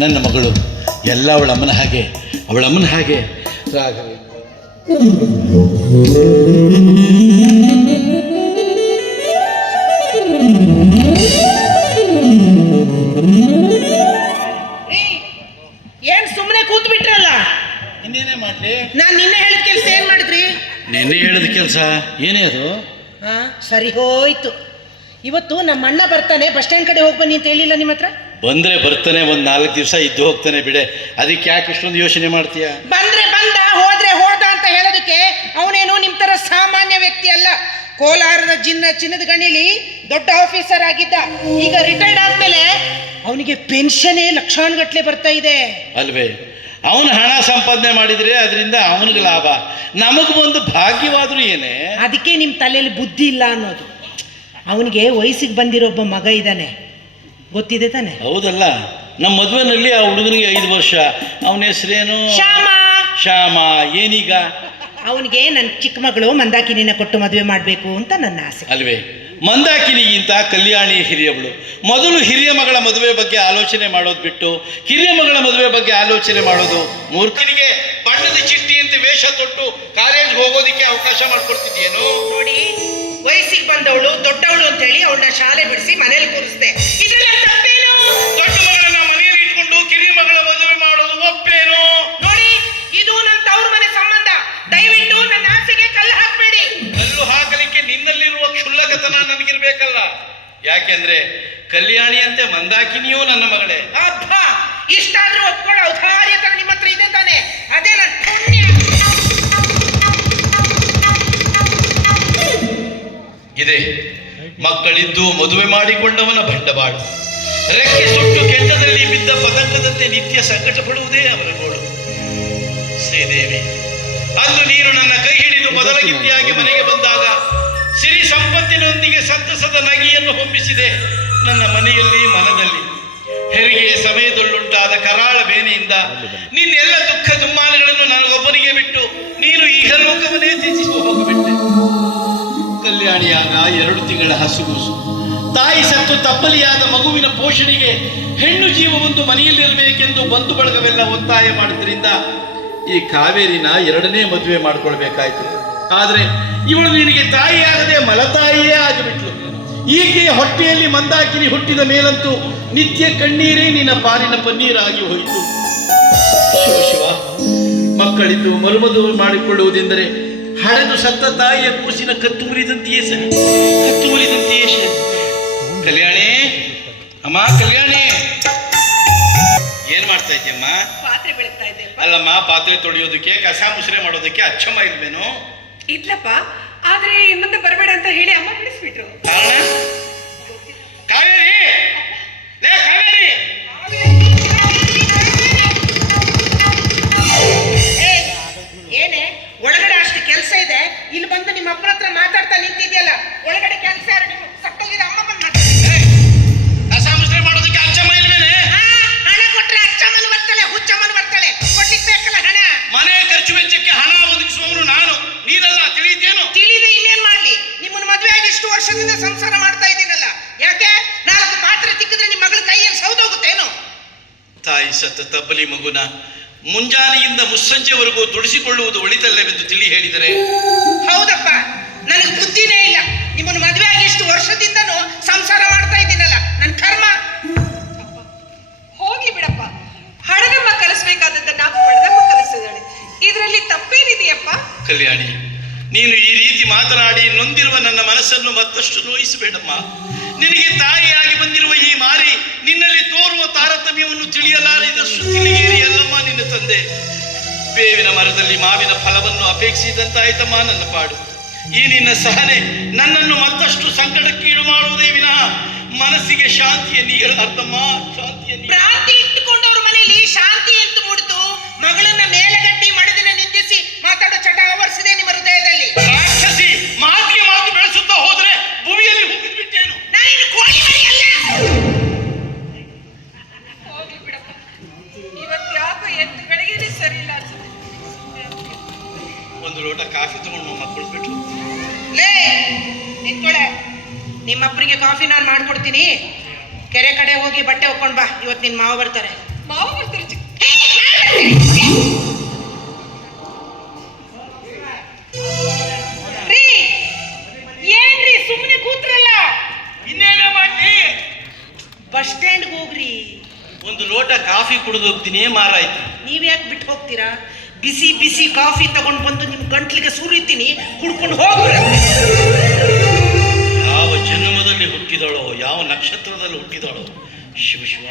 ನನ್ನ ಮಗಳು ಎಲ್ಲ ಅವಳಮ್ಮನ ಹಾಗೆ ರಾಘವೇಂದ್ರ. ಏನ್ ಸುಮ್ಮನೆ ಕೂತ್ ಬಿಟ್ರಲ್ಲ? ಇನ್ನೇನೇ ಮಾಡ್ಲಿ? ನಾನ್ ನಿನ್ನೆ ಹೇಳಿದ ಕೆಲಸ ಏನ್ ಮಾಡಿದ್ರಿ? ನಿನ್ನೆ ಹೇಳಿದ ಕೆಲಸ ಏನೇ ಅದು? ಸರಿ ಹೋಯ್ತು. ಇವತ್ತು ನಮ್ಮ ಅಣ್ಣ ಬರ್ತಾನೆ, ಬಸ್ ಸ್ಟ್ಯಾಂಡ್ ಕಡೆ ಹೋಗಿ ಬನ್ನಿ ಅಂತ ಹೇಳಿಲ್ಲ ನಿಮ್ಮ ಹತ್ರ? ಬಂದ್ರೆ ಬರ್ತಾನೆ, ಒಂದು 4 ದಿವಸ ಇದ್ದು ಹೋಗ್ತಾನೆ ಬಿಡೆ. ಅದಕ್ಕೆ ಯಾಕೆ ಇಷ್ಟೊಂದು ಯೋಚನೆ ಮಾಡ್ತೀಯ? ಬಂದ್ರೆ ಬಂದ, ಹೋದ್ರೆ ಹೋದ ಅಂತ ಹೇಳೋದಕ್ಕೆ ಅವನೇನು ನಿಮ್ ತರ ಸಾಮಾನ್ಯ ವ್ಯಕ್ತಿ ಅಲ್ಲ. ಕೋಲಾರದ ಚಿನ್ನದ ಗಣಿಲಿ ದೊಡ್ಡ ಆಫೀಸರ್ ಆಗಿದ್ದ. ಈಗ ರಿಟೈರ್ಡ್ ಆದ್ಮೇಲೆ ಅವನಿಗೆ ಪೆನ್ಷನ್ ಲಕ್ಷಾನುಗಟ್ಲೆ ಬರ್ತಾ ಇದೆ ಅಲ್ವೇ? ಅವನು ಹಣ ಸಂಪಾದನೆ ಮಾಡಿದ್ರೆ ಅದರಿಂದ ಅವನಿಗೆ ಲಾಭ, ನಮಗ್ ಬಂದು ಭಾಗ್ಯವಾದ್ರೂ ಏನೇ. ಅದಕ್ಕೆ ನಿಮ್ ತಲೆಯಲ್ಲಿ ಬುದ್ಧಿ ಇಲ್ಲ ಅನ್ನೋದು. ಅವನಿಗೆ ವಯಸ್ಸಿಗೆ ಬಂದಿರೋ ಒಬ್ಬ ಮಗ ಇದ್ದಾನೆ, ಗೊತ್ತಿದೆ ತಾನೆ? ಹೌದಲ್ಲ, ನಮ್ಮ ಮದುವೆನಲ್ಲಿ ಆ ಹುಡುಗನಿಗೆ 5 ವರ್ಷ. ಅವನ ಹೆಸರೇನು? ಶ್ಯಾಮ. ಏನೀಗ? ಅವನಿಗೆ ನನ್ನ ಚಿಕ್ಕ ಮಗಳು ಮಂದಾಕಿನಿನ ಕೊಟ್ಟು ಮದುವೆ ಮಾಡಬೇಕು ಅಂತ ನನ್ನ ಆಸೆ. ಅಲ್ವೇ? ಮಂದಾಕಿನಿಗಿಂತ ಕಲ್ಯಾಣಿ ಹಿರಿಯವಳು. ಮೊದಲು ಹಿರಿಯ ಮಗಳ ಮದುವೆ ಬಗ್ಗೆ ಆಲೋಚನೆ ಮಾಡೋದು ಬಿಟ್ಟು ಕಿರಿಯ ಮಗಳ ಮದುವೆ ಬಗ್ಗೆ ಆಲೋಚನೆ ಮಾಡೋದು ಮೂರ್ಖನಿಗೆ. ಬಣ್ಣದ ಚಿಟ್ಟಿಯಂತೆ ವೇಷ ತೊಟ್ಟು ಕಾಲೇಜ್ ಹೋಗೋದಿಕ್ಕೆ ಅವಕಾಶ ಮಾಡ್ಕೊಡ್ತಿದ್ಯೇನು? ನೋಡಿ, ವಯಸ್ಸಿಗೆ ಬಂದವಳು ದೊಡ್ಡವಳು ಅಂತ ಹೇಳಿ ಅವಳನ್ನ ಶಾಲೆ ಬಿಡಿಸಿ ಮನೇಲಿ ಕೂರಿಸ್ದೆ. ಇದ್ರಲ್ಲಿ ತಪ್ಪೇನು? ದೊಡ್ಡ ಮಗಳನ್ನ ಮನೆಯಲ್ಲಿ ಇಟ್ಕೊಂಡು ಕಿರಿಯ ಮಗಳ ಮದುವೆ ಮಾಡೋದು ಒಪ್ಪೇನು? ನೋಡಿ, ಇದು ನನ್ನ ತವ್ರ ಮನೆ ಸಂಬಂಧ. ದಯವಿಟ್ಟು ನನ್ನ ಆಸೆಗೆ ಕಲ್ಲು ಹಾಕಬೇಡಿ. ಕಲ್ಲು ಹಾಕಲಿಕ್ಕೆ ನಿನ್ನಲ್ಲಿರುವ ಕ್ಷುಲ್ಲಕತನ ನನಗಿರ್ಬೇಕಲ್ಲ. ಯಾಕೆಂದ್ರೆ ಕಲ್ಯಾಣಿಯಂತೆ ಮಂದಾಕಿನಿಯೂ ನನ್ನ ಮಗಳೇ. ಅಬ್ಬಾ, ಇಷ್ಟಾದ್ರೂ ಒಪ್ಕೊಳ್ಳೋ ಔದಾರ್ಯತನ ನಿಮ್ಮ ಹತ್ರ ಇದೆ ತಾನೆ? ಅದೇ ನನ್ನ ಪುಣ್ಯ. ಇದೆ ಮಕ್ಕಳಿದ್ದು ಮದುವೆ ಮಾಡಿಕೊಂಡವನ ಬಂಡವಾಳು. ರೆಕ್ಕೆ ಸುಟ್ಟು ಕೆಂಡದಲ್ಲಿ ಬಿದ್ದ ಪತಂಗದಂತೆ ನಿತ್ಯ ಸಂಕಟ ಪಡುವುದೇ ಅವರ ಗೋಳು. ಶ್ರೀದೇವಿ, ಅಂದು ನೀನು ನನ್ನ ಕೈ ಹಿಡಿದು ಮೊದಲ ಗಿತ್ತಿಯಾಗಿ ಮನೆಗೆ ಬಂದಾಗ ಸಿರಿ ಸಂಪತ್ತಿನೊಂದಿಗೆ ಸಂತಸದ ನಗಿಯನ್ನು ಹೊಮ್ಮಿಸಿದೆ ನನ್ನ ಮನೆಯಲ್ಲಿ, ಮನದಲ್ಲಿ. ಹೆರಿಗೆಯ ಸಮಯದಲ್ಲುಂಟಾದ ಕರಾಳ ಬೇನೆಯಿಂದ ನಿನ್ನೆಲ್ಲ ದುಃಖ ದುಮ್ಮಾನಗಳನ್ನು ನನಗೊಬ್ಬನಿಗೆ ಬಿಟ್ಟು ನೀನು ಇಹಲೋಕವನ್ನೇ ತ್ಯಜಿಸಿ ಹೋಗಿಬಿಟ್ಟೆ. ಕಲ್ಯಾಣಿಯಾಗ 2 ತಿಂಗಳ ಹಸುಗೂಸು. ತಾಯಿ ಸತ್ತು ತಬ್ಬಲಿಯಾದ ಮಗುವಿನ ಪೋಷಣೆಗೆ ಹೆಣ್ಣು ಜೀವವೊಂದು ಮನೆಯಲ್ಲಿರಬೇಕೆಂದು ಬಂಧು ಬಳಗವೆಲ್ಲ ಒತ್ತಾಯ ಮಾಡಿದ್ರಿಂದ ಈ ಕಾವೇರಿನ 2ನೇ ಮದುವೆ ಮಾಡಿಕೊಳ್ಬೇಕಾಯ್ತು. ಆದ್ರೆ ಇವಳು ನಿನಗೆ ತಾಯಿಯಾಗದೆ ಮಲತಾಯಿಯೇ ಆಗಿಬಿಟ್ಲು. ಈಕೆಯ ಹೊಟ್ಟೆಯಲ್ಲಿ ಮಂದಾಕಿನಿ ಹುಟ್ಟಿದ ಮೇಲಂತೂ ನಿತ್ಯ ಕಣ್ಣೀರೇ ನಿನ್ನ ಪಾಲಿನ ಪನ್ನೀರಾಗಿ ಹೋಯಿತು. ಶಿವ, ಮಕ್ಕಳಿದ್ದು ಮರುಮದುವೆ ಮಾಡಿಕೊಳ್ಳುವುದೆಂದರೆ ಹಳೆದು ಸತ್ತ ತಾಯಿಯ ಕೂಸಿನ ಕತ್ತು ಮುರಿದಂತೆಯೇ ಸರಿ. ಕಲ್ಯಾಣಿ, ಅಮ್ಮ ಕಲ್ಯಾಣಿ, ಏನ್ ಮಾಡ್ತಾ ಇದ್ದೀಯಮ್ಮ? ಪಾತ್ರೆ ಬೆಳಗ್ತಾ ಇದ್ದೆ. ಅಲ್ಲಮ್ಮ, ಪಾತ್ರೆ ತೊಳೆಯೋದಕ್ಕೆ, ಕಸ ಮುಸ್ರೆ ಮಾಡೋದಕ್ಕೆ ಅಚ್ಚಮ್ಮ ಇಲ್ವೇನು? ಇದ್ಲಪ್ಪ, ಆದ್ರೆ ಇನ್ನೊಂದು ಬರಬೇಡ ಅಂತ ಹೇಳಿ ಅಮ್ಮ ಬಿಡಿಸ್ಬಿಟ್ರು. ಕಾರಣ? ಕಾವೇರಿ, ಲೇ ಕಾವೇರಿ, ಏನೇ ಒಳಗಡೆ ಅಷ್ಟು ಕೆಲಸ ಇದೆ, ಇಲ್ಲಿ ಬಂದು ನಿಮ್ಮ ಅಪ್ಪನ ಹತ್ರ ಮಾತಾಡ್ತಾ ನಿಂತಿದ್ಯಲ್ಲ. ಒಳಗಡೆ ಕೆಲಸ ಯಾರು? ನಿಮ್ಮ ಸತ್ತೋಗಿದ ಅಮ್ಮ ಬಂದು ಕಸ ಮುಸ್ರೆ ಮಾಡೋದಕ್ಕೆ ಅಚ್ಚಮ್ಮ ಇಲ್ವೇನೆ? ಹಣ ಕೊಟ್ರೆ ಅಚ್ಚಮ್ಮನು ಬರ್ತಾಳೆ, ಹುಚ್ಚಮ್ಮನು ಬರ್ತಾಳೆ. ಕೊಡ್ಲಿಕ್ಕೆ ಬೇಕಲ್ಲ ಹಣ. ಮನೆ ಖರ್ಚು ವೆಚ್ಚಕ್ಕೆ ಹಣ ಒದಗಿಸುವವನು ನಾನು, ನೀನಲ್ಲ. ತಿಳಿದೇನು? ತಿಳಿದೆ ಇನ್ನೇನ್ ಮಾಡ್ಲಿ? ನಿಮ್ಮನ್ನ ಮದುವೆ ಆಗಿ ಇಷ್ಟು ವರ್ಷದಿಂದ ಸಂಸಾರ ಮಾಡ್ತಾ ಇದ್ದೀನಲ್ಲ, ಯಾಕೆ 4 ಪಾತ್ರೆ ತಿಕ್ಕಿದ್ರೆ ನಿಮ್ಮ ಮಗಳ ಕೈಯಲ್ಲಿ ಸೌದೋಗುತ್ತೇನು? ತಾಯಿ ಸತ್ತ ತಬ್ಬಲಿ ಮಗುನ ಮುಂಜಾನೆಯಿಂದ ಮುಸ್ಸಂಜೆವರೆಗೂ ದುಡಿಸಿಕೊಳ್ಳುವುದು ಒಳಿತಲ್ಲವೆಂದು ತಿಳಿ ಹೇಳಿದರೆ? ಹೌದಪ್ಪ, ನನಗೆ ಬುದ್ಧಿನೇ ಇಲ್ಲ. ನಿಮ್ಮನ್ನು ಮದುವೆ ಆಗಿ ಇಷ್ಟು ವರ್ಷದಿಂದನೂ ಸಂಸಾರ ಮಾಡ್ತಾ ಇದ್ದೀನಲ್ಲ, ನನ್ನ ಕರ್ಮ. ಹೋಗಿ ಬಿಡಪ್ಪ, ಹಡಗಮ್ಮ ಕಲಿಸ್ಬೇಕಾದದ್ದನ್ನ ಪಡೆದಮ್ಮ ಕಲಿಸಿದಾಳೆ. ಇದರಲ್ಲಿ ತಪ್ಪೇನಿದೆಯಪ್ಪ? ಕಲ್ಯಾಣಿ, ನೀನು ಈ ರೀತಿ ಮಾತನಾಡಿ ನೊಂದಿರುವ ನನ್ನ ಮನಸ್ಸನ್ನು ಮತ್ತಷ್ಟು ನೋಯಿಸಬೇಡಮ್ಮ. ನಿನಗೆ ತಾಯಿಯಾಗಿ ಬಂದಿರುವ ಈ ಮಾರಿ ನಿನ್ನಲ್ಲಿ ತೋರುವ ತಾರತಮ್ಯವನ್ನು ತಿಳಿಯಲಾರದಷ್ಟು ತಿಳಿಗೇರಿ ಅಲ್ಲಮ್ಮ ನಿನ್ನ ತಂದೆ. ಬೇವಿನ ಮರದಲ್ಲಿ ಮಾವಿನ ಫಲವನ್ನು ಅಪೇಕ್ಷಿಸಿದಂತಾಯ್ತಮ್ಮ ನನ್ನ ಪಾಡು. ಈ ನಿನ್ನ ಸಹನೆ ನನ್ನನ್ನು ಮತ್ತಷ್ಟು ಸಂಕಟಕ್ಕೀಡು ಮಾಡುವುದೇ ವಿನಃ ಮನಸ್ಸಿಗೆ ಶಾಂತಿಯ ನೀಡಲಾರ್ದಮ್ಮ. ಭ್ರಾಂತಿ ಇಟ್ಟುಕೊಂಡವ್ರ ಮನೆಯಲ್ಲಿ ಶಾಂತಿ ಎಂದು ಮೂಡಿತು. ಮಗಳನ್ನ ಮೇಲೆಗಟ್ಟಿ ಮಡದಿನ ನಿಂದಿಸಿ ಮಾತಾಡೋ ಚಟ ಆವರಿಸಿದೆ ನಿಮ್ಮ ಹೃದಯದಲ್ಲಿ. ರಾಕ್ಷಸಿ, ಮಾತಿಗೆ ಮಾತು ಬೆಳೆಸುತ್ತಾ ಹೋದ್ರೆ ಭೂಮಿಯಲ್ಲಿ ಹೋಗಿದ್ಬಿಟ್ಟೇನು? ನಾನೇನು ಕೋಳಿ ಮರಿಯಲ್ಲ. ಹೋಗಿ ಬಿಡಪ್ಪ, ಇವತ್ತು ಯಾಕೋ ಎದ್ದು ಬೆಳಗ್ಗೆ ಸರಿ ಇಲ್ಲ ಅನ್ಸುತ್ತೆ. ಒಂದು ಲೋಟ ಕಾಫಿ ತಗೊಂಡು ಮಕ್ಕಳು ಬಿಟ್ಟು ಲೇ ನಿಂತ್ಕೊಳೆ. ನಿಮ್ಮಪ್ಪರಿಗೆ ಕಾಫಿ ನಾನು ಮಾಡ್ಕೊಡ್ತೀನಿ. ಕೆರೆ ಕಡೆ ಹೋಗಿ ಬಟ್ಟೆ ಹೊಕ್ಕೊಂಡ್ ಬಾ, ಇವತ್ತು ನಿನ್ ಮಾವ ಬರ್ತಾರೆ. ನಾವು ಬರ್ತೀರಿ ಚಿಕ್ಕ. ರೀ ಏನ್ರಿ ಸುಮ್ಮನೆ ಕೂತ್ರಲ್ಲ? ಇನ್ನೇನ ಮಾಡ್ಲಿ? ಬಸ್ ಸ್ಟ್ಯಾಂಡ್ಗೆ ಹೋಗ್ರಿ. ಒಂದು ಲೋಟ ಕಾಫಿ ಕುಡಿದು ಹೋಗ್ತೀನಿ ಮಾರಾಯ್ತು. ನೀವ್ ಯಾಕೆ ಬಿಟ್ಟು ಹೋಗ್ತೀರಾ? ಬಿಸಿ ಬಿಸಿ ಕಾಫಿ ತಗೊಂಡು ಬಂದು ನಿಮ್ ಗಂಟ್ಲಿಗೆ ಸುರಿತೀನಿ, ಕುಡ್ಕೊಂಡು ಹೋಗ್ರಿ. ಯಾವ ಜನ್ಮದಲ್ಲಿ ಹುಟ್ಟಿದಳೋ, ಯಾವ ನಕ್ಷತ್ರದಲ್ಲಿ ಹುಟ್ಟಿದಳೋ, ಶಿವ ಶಿವ.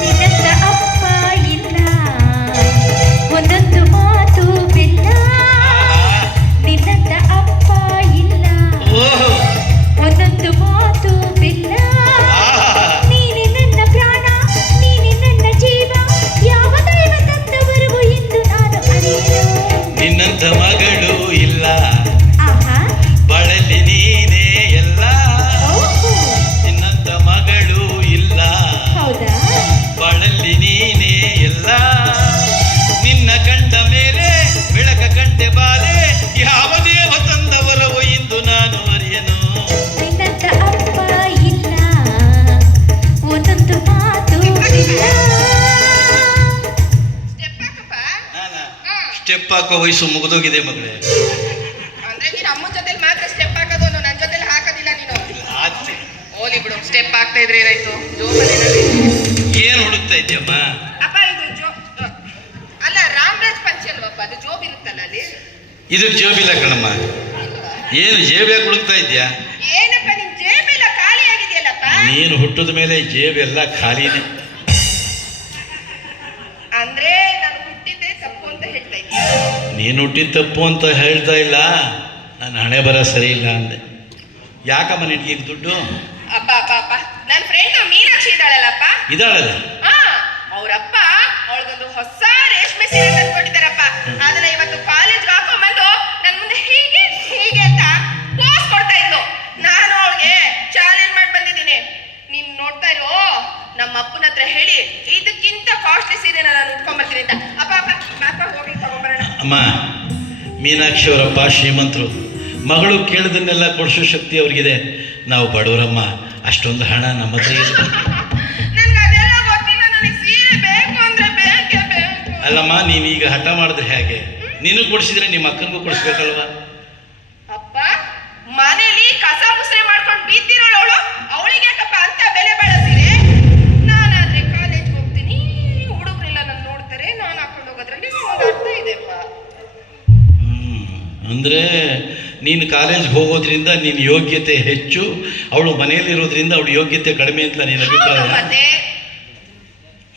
ನಿನ್ನಂತ ಅಪ್ಪ ಇಲ್ಲ, ಒಂದೊಂದು ಮಾತು ಬೆಲ್ಲ. ನಿನ್ನಂತ ಅಪ್ಪ ಇಲ್ಲ, ಓಹೋ ಒಂದೊಂದು ಮಾತು ಬೆಲ್ಲ. ನೀನೆ ನನ್ನ ಪ್ರಾಣ, ನೀನೆ ನನ್ನ ಜೀವ, ಯಾವ ದೈವ ತಂದವರೆಗೂ ಎಂದು ನಾನು ಅರಿಯೆನು. ನಿನ್ನಂತ ಮಗಳು ಇಲ್ಲ, ಆಹಾ, ಬಳಲಿ ನೀನೇ ಎಲ್ಲ. ಓಹೋ, ನಿನ್ನಂತ ಮಗಳು ಇಲ್ಲ, ಹೌದಾ? ಬಳಲಿ ನೀನೇ ಎಲ್ಲ. ನಿನ್ನ ಕಂಡ ಮೇಲೆ ಬೆಳಕ ಕಂಡೆ ಬಾಲೆ, ಯಾವ ದೇವ ತಂದವರವೋ ಇಂದು ನಾನು ಅರಿಯನು. ನಿನ್ನಂತ ಅಪ್ಪ ಇಲ್ಲ, ಒಂದೊಂದು ಮಾತು ಬೆಲ್ಲ. ಸ್ಟೆಪ್ ಹಾಕಪ್ಪ. ಸ್ಟೆಪ್ ಹಾಕೋ ವಯಸ್ಸು ಮುಗಿದೋಗಿದೆ ಮಗಳೇ. ಅಂದ್ರೆ ನೀನು ಅಮ್ಮನ ಜೊತೆಲಿ ಮಾತ್ರ ಸ್ಟೆಪ್ ಹಾಕೋದು, ನನ್ನ ಜೊತೆಲಿ ಹಾಕೋದಿಲ್ಲ ನೀನು. ಆಚೆ ಓಲಿ ಬಿಡು, ಸ್ಟೆಪ್ ಹಾಕ್ತಾ ಇದ್ರೆ ಏನಾಯ್ತು? ಜೋಬಲ್ಲಿ ಏನ್ ಹುಡುಕ್ತಾ ಇದ್ಯಮ್ಮ? ಅಪ್ಪ ಇದು ಅಲ್ಲ, ರಾಮರಾಜ್ ಪಂಚಿ ಅಲ್ವಪ್ಪ, ಅದು ಜೋಬ್ ಇರುತ್ತಲ್ಲ ಅಲ್ಲಿ. ಇದು ಜೇಬಿಲ್ಲ ಕಣಮ್ಮ. ಇಲ್ವಾ? ಏನು ಜೇಬಿಯಾಗಿ ಹುಡುಕ್ತಾ ಇದ್ಯಾ? ಏನಪ್ಪ ನಿನ್ ಜೇಬೆಲ್ಲ ಖಾಲಿ ಆಗಿದೆಯಲ್ಲಪ್ಪ. ನೀನು ಹುಟ್ಟಿದ ಮೇಲೆ ಜೇಬೆಲ್ಲ ಖಾಲಿನೇ. ಅಂದ್ರೆ ನಾನು ಹುಟ್ಟಿದ್ದೆ ತಪ್ಪು ಅಂತ ಹೇಳ್ತಾ ಇದ್ದೀಯ? ನೀನು ಹುಟ್ಟಿದ ತಪ್ಪು ಅಂತ ಹೇಳ್ತಾ ಇಲ್ಲ, ನನ್ನ ಹಣೆ ಬರ ಸರಿ ಇಲ್ಲ ಅಂದೆ. ಯಾಕಮ್ಮ ನಿನಗೆ ಈಗ ದುಡ್ಡು? ಅಪ್ಪ ಅಪ್ಪ ಅಪ್ಪ, ನನ್ನ ಫ್ರೆಂಡ್ ಮೀನಾಕ್ಷಿ ಇದ್ದಾಳಲ್ಲಪ್ಪ, ಇದಾಳಲ್ಲ, ಹಾ, ಅವರಪ್ಪ ಅವಳಿಗೊಂದು ಹೊಸ ರೇಷ್ಮೆ ಸೀರೆ ತಂದ್ಕೊಟ್ಟಿದ್ದಾರಪ್ಪ. ಅದನ್ನ ಇವತ್ತು ಕಾಲೇಜ್ಗೆ ಹಾಕೊಂಡ್ಬಂದು ನನ್ನ ಮುಂದೆ ಹೀಗೆ ಹೀಗೆ ಅಂತ ಪೋಸ್ ಕೊಡ್ತಾ ಇದ್ಲು. ನಾನು ಅವಳಿಗೆ ಚಾಲೆಂಜ್ ಮಾಡಿ ಬಂದಿದ್ದೀನಿ, ನೀನ್ ನೋಡ್ತಾ ಇರೋ ನಮ್ಮ ಅಪ್ಪನ ಹತ್ರ ಹೇಳಿ ಇದಕ್ಕಿಂತ ಕಾಸ್ಟ್ಲಿ ಸೀರೆನ ನಾನು ಉಟ್ಕೊಂಡ್ಬರ್ತೀನಿ ಅಂತ. ಅಪ್ಪ ಅಪ್ಪ ಅಪ್ಪ, ಹೋಗಿ ತಗೊಂಡ್ಬರೋಣ. ಅಮ್ಮ ಮೀನಾಕ್ಷಿ ಅವರಪ್ಪ ಶ್ರೀಮಂತರು, ಮಗಳು ಕೇಳಿದನ್ನೆಲ್ಲ ಕೊಡಿಸೋ ಶಕ್ತಿ ಅವ್ರಿಗಿದೆ. ನಾವು ಬಡವರಮ್ಮ, ಅಷ್ಟೊಂದು ಹಣ ನಮ್ಮ ಹತ್ರ ಇಲ್ಲ. ನನ್ಗೆ ಅದೆಲ್ಲ ಗೊತ್ತಿಲ್ಲ, ನನಗೆ ಸೀರೆ ಬೇಕು ಅಂದ್ರೆ ಬೇಕೇ ಬೇಕು. ಅಲ್ಲಮ್ಮ, ನೀನು ಈಗ ಹಠ ಮಾಡಿದ್ರೆ ಹೇಗೆ? ನೀನು ಕೊಡಿಸಿದ್ರೆ ನಿಮ್ಮ ಅಕ್ಕನಿಗೂ ಕೊಡಿಸ್ಬೇಕಲ್ವಾ? ಅಪ್ಪ, ಮನೇಲಿ ಕಸ ಮುಸ್ರೆ ಮಾಡ್ಕೊಂಡು ಬೀದ್ದಿರೋಳು ಅವಳಿಗೆ ಯಾಕಪ್ಪ ಅಂತ ಬೆಲೆ ಬಾಳೋ ಸೀರೆ? ನಾನಾದ್ರೆ ಕಾಲೇಜ್ಗೆ ಹೋಗ್ತೀನಿ, ಹುಡುಗರೆಲ್ಲ ನನ್ನ ನೋಡ್ತಾರೆ, ನಾನು ಹಾಕೊಂಡು ಹೋಗೋದ್ರಲ್ಲಿ ಒಂದು ಅರ್ಥ ಇದೆಪ್ಪ. ಅಂದರೆ ನೀನು ಕಾಲೇಜ್ಗೆ ಹೋಗೋದ್ರಿಂದ ನಿನ್ನ ಯೋಗ್ಯತೆ ಹೆಚ್ಚು, ಅವಳು ಮನೆಯಲ್ಲಿರೋದ್ರಿಂದ ಅವಳು ಯೋಗ್ಯತೆ ಕಡಿಮೆ ಅಂತ ನಿನ್ನ ಅಭಿಪ್ರಾಯ? ಮತ್ತೆ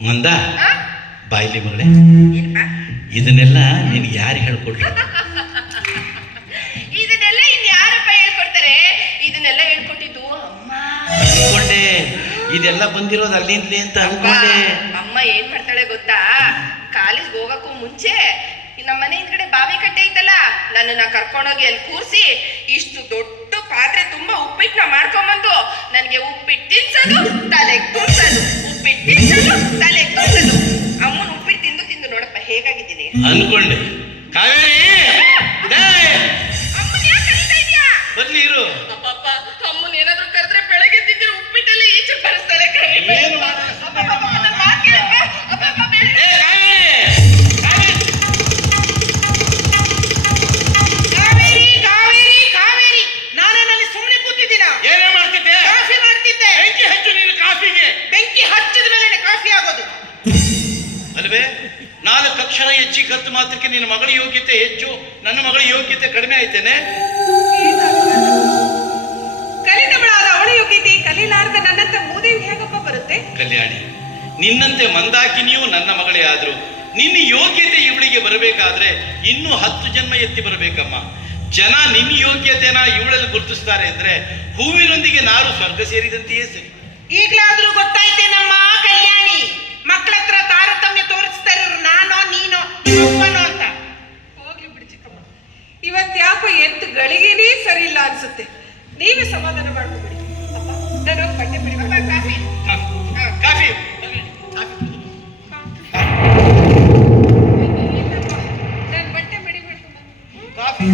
ಮಂದ ಆ? ಬಾಯ್ಲಿ ಮಗಳೇ, ಏನಪ್ಪ? ಇದನ್ನೆಲ್ಲ ನಿನಗೆ ಯಾರು ಹೇಳ್ಕೊಟ್ರು? ಇದನ್ನೆಲ್ಲ ಇನ್ಯಾರಪ್ಪ ಹೇಳ್ಕೊಡ್ತಾರೆ? ಇದನ್ನೆಲ್ಲ ಹೇಳ್ಕೊಟ್ಟಿದ್ದು ಅಮ್ಮ. ಅನ್ಕೊಂಡೆ ಇದೆಲ್ಲ ಬಂದಿರೋದು ಅಲ್ಲಿಂದಲೇ ಅಂತ ಅನ್ಕೊಂಡೆ. ಅಮ್ಮ ಏನ್ ಮಾಡ್ತಾಳೆ ಗೊತ್ತಾ? ಕಾಲೇಜ್ಗೆ ಹೋಗಕ್ಕೂ ಮುಂಚೆ ನಮ್ಮ ಮನೆ ಹಿಂದ್ಗಡೆ ಬಾವಿ ಕಟ್ಟೆ ಐತಲ್ಲ, ನನ್ನನ್ನ ಕರ್ಕೊಂಡೋಗಿ ಅಲ್ಲಿ ಕೂರಿಸಿ ಇಷ್ಟು ದೊಡ್ಡ ಪಾತ್ರೆ ತುಂಬಾ ಉಪ್ಪಿಟ್ಟನ್ನ ಮಾಡ್ಕೊಂಬಂದು ನನಗೆ ಉಪ್ಪಿಟ್ಟು ತಿನ್ಸೋದು, ತಲೆಗೆ ತುಂಬಿಸೋದು, ಉಪ್ಪಿಟ್ಟು ತಿನ್ಸೋದು, ತಲೆಗೆ ತುಂಬಿಸೋದು. ಅಮ್ಮನ ಉಪ್ಪಿಟ್ಟು ತಿಂದು ತಿಂದು ನೋಡಪ್ಪ ಹೇಗಾಗಿದ್ದೀನಿ. ಅನ್ಕೊಂಡೆ. ಕಾವೇರಿ, ಅಮ್ಮನ ಯಾಕೆ ಕರೀತಾ ಇದೀಯಾ? ಬರ್ಲಿ ಇರು. ಅಪ್ಪಪ್ಪ, ಅಮ್ಮನ ಏನಾದ್ರೂ ಕರೆದ್ರೆ ಬೆಳಗ್ಗೆ ತಿಂದಿರೋ ಉಪ್ಪಿಟ್ಟಲ್ಲಿ ಈಚೆ ಬರಿಸ್ತಾಳೆ. ಏನು ಮಾಡೋದು? ನನ್ನ ಮಾತು ಕೇಳಪ್ಪ. ಅಪ್ಪಪ್ಪ, ಬೇಡ. ಏ, ಕಾವೇರಿ! ಕಾವೇರಿ ಕಾವೇರಿ ಕಾವೇರಿ, ನಾನೇನಲ್ಲಿ ಸುಮ್ಮನೆ ಕೂತಿದ್ದೀನ? ಏನೇ ಮಾಡ್ತಿದ್ದೆ? ಕಾಫಿ ಮಾಡ್ತಿದ್ದೆ. ಬೆಂಕಿ ಹಚ್ಚು ನೀನು ಕಾಫಿಗೆ. ಬೆಂಕಿ ಹಚ್ಚಿದ ಮೇಲೆ ಕಾಫಿ ಆಗೋದು ಅಲ್ವೇ? 4 ಅಕ್ಷರ ಹೆಚ್ಚಿ ಕತ್ತು ಮಾತ್ರಕ್ಕೆ ನಿನ್ನ ಮಗಳ ಯೋಗ್ಯತೆ ಹೆಚ್ಚು, ನನ್ನ ಮಗಳ ಯೋಗ್ಯತೆ ಕಡಿಮೆ ಆಯ್ತೇನೆ? ಕಲಿತವಳಾದ ಅವಳ ಯೋಗ್ಯತೆ ಕಲೀಲಾರದ ನನ್ನಂತ ಮೂದೇವಿ ಹೇಗಪ್ಪ ಬರುತ್ತೆ? ಕಲ್ಯಾಣಿ, ನಿನ್ನಂತೆ ಮಂದಾಕಿನಿಯೂ ನನ್ನ ಮಗಳೇ ಆದ್ರು ನಿನ್ನ ಯೋಗ್ಯತೆ ಇವಳಿಗೆ ಬರಬೇಕಾದ್ರೆ ಇನ್ನೂ 10 ಜನ್ಮ ಎತ್ತಿ ಬರಬೇಕಮ್ಮ. ಜನ ನಿನ್ನ ಯೋಗ್ಯತೆನ ಇವಳಲ್ಲಿ ಗುರುತಿಸ್ತಾರೆ ಅಂದ್ರೆ ಹೂವಿನೊಂದಿಗೆ ನಾರು ಸ್ವರ್ಗ ಸೇರಿದಂತೆಯೇ ಸರಿ. ಈಗ್ಲಾದ್ರೂ ಗೊತ್ತಾಯ್ತೆ ನಮ್ಮ ಕಲ್ಯಾಣಿ, ಮಕ್ಕಳ ಹತ್ರ ತಾರತಮ್ಯ ತೋರಿಸ್ತಾ ಇರೋರು ನಾನೋ ನೀನೋ ನಿಮ್ಮಪ್ಪನೋ ಅಂತ. ಹೋಗ್ಲಿ ಬಿಡಿ ಚಿಕ್ಕಮ್ಮ, ಇವತ್ತು ಯಾಕೋ ಎತ್ತು ಗಳಿಗೆನೇ ಸರಿ ಇಲ್ಲ ಅನ್ಸುತ್ತೆ. ನೀವೇ ಸಮಾಧಾನ ಮಾಡ್ಕೊಬಿಡಿ. ಅಪ್ಪ, ನಾನು ಹೋಗಿ ಬಟ್ಟೆ ಬಿಡಿ. ಕಾಫಿ ಕಾಫಿ ನಾನು ಬಟ್ಟೆ ಬಿಡಿಬಿಟ್ಟು ಕಾಫಿ.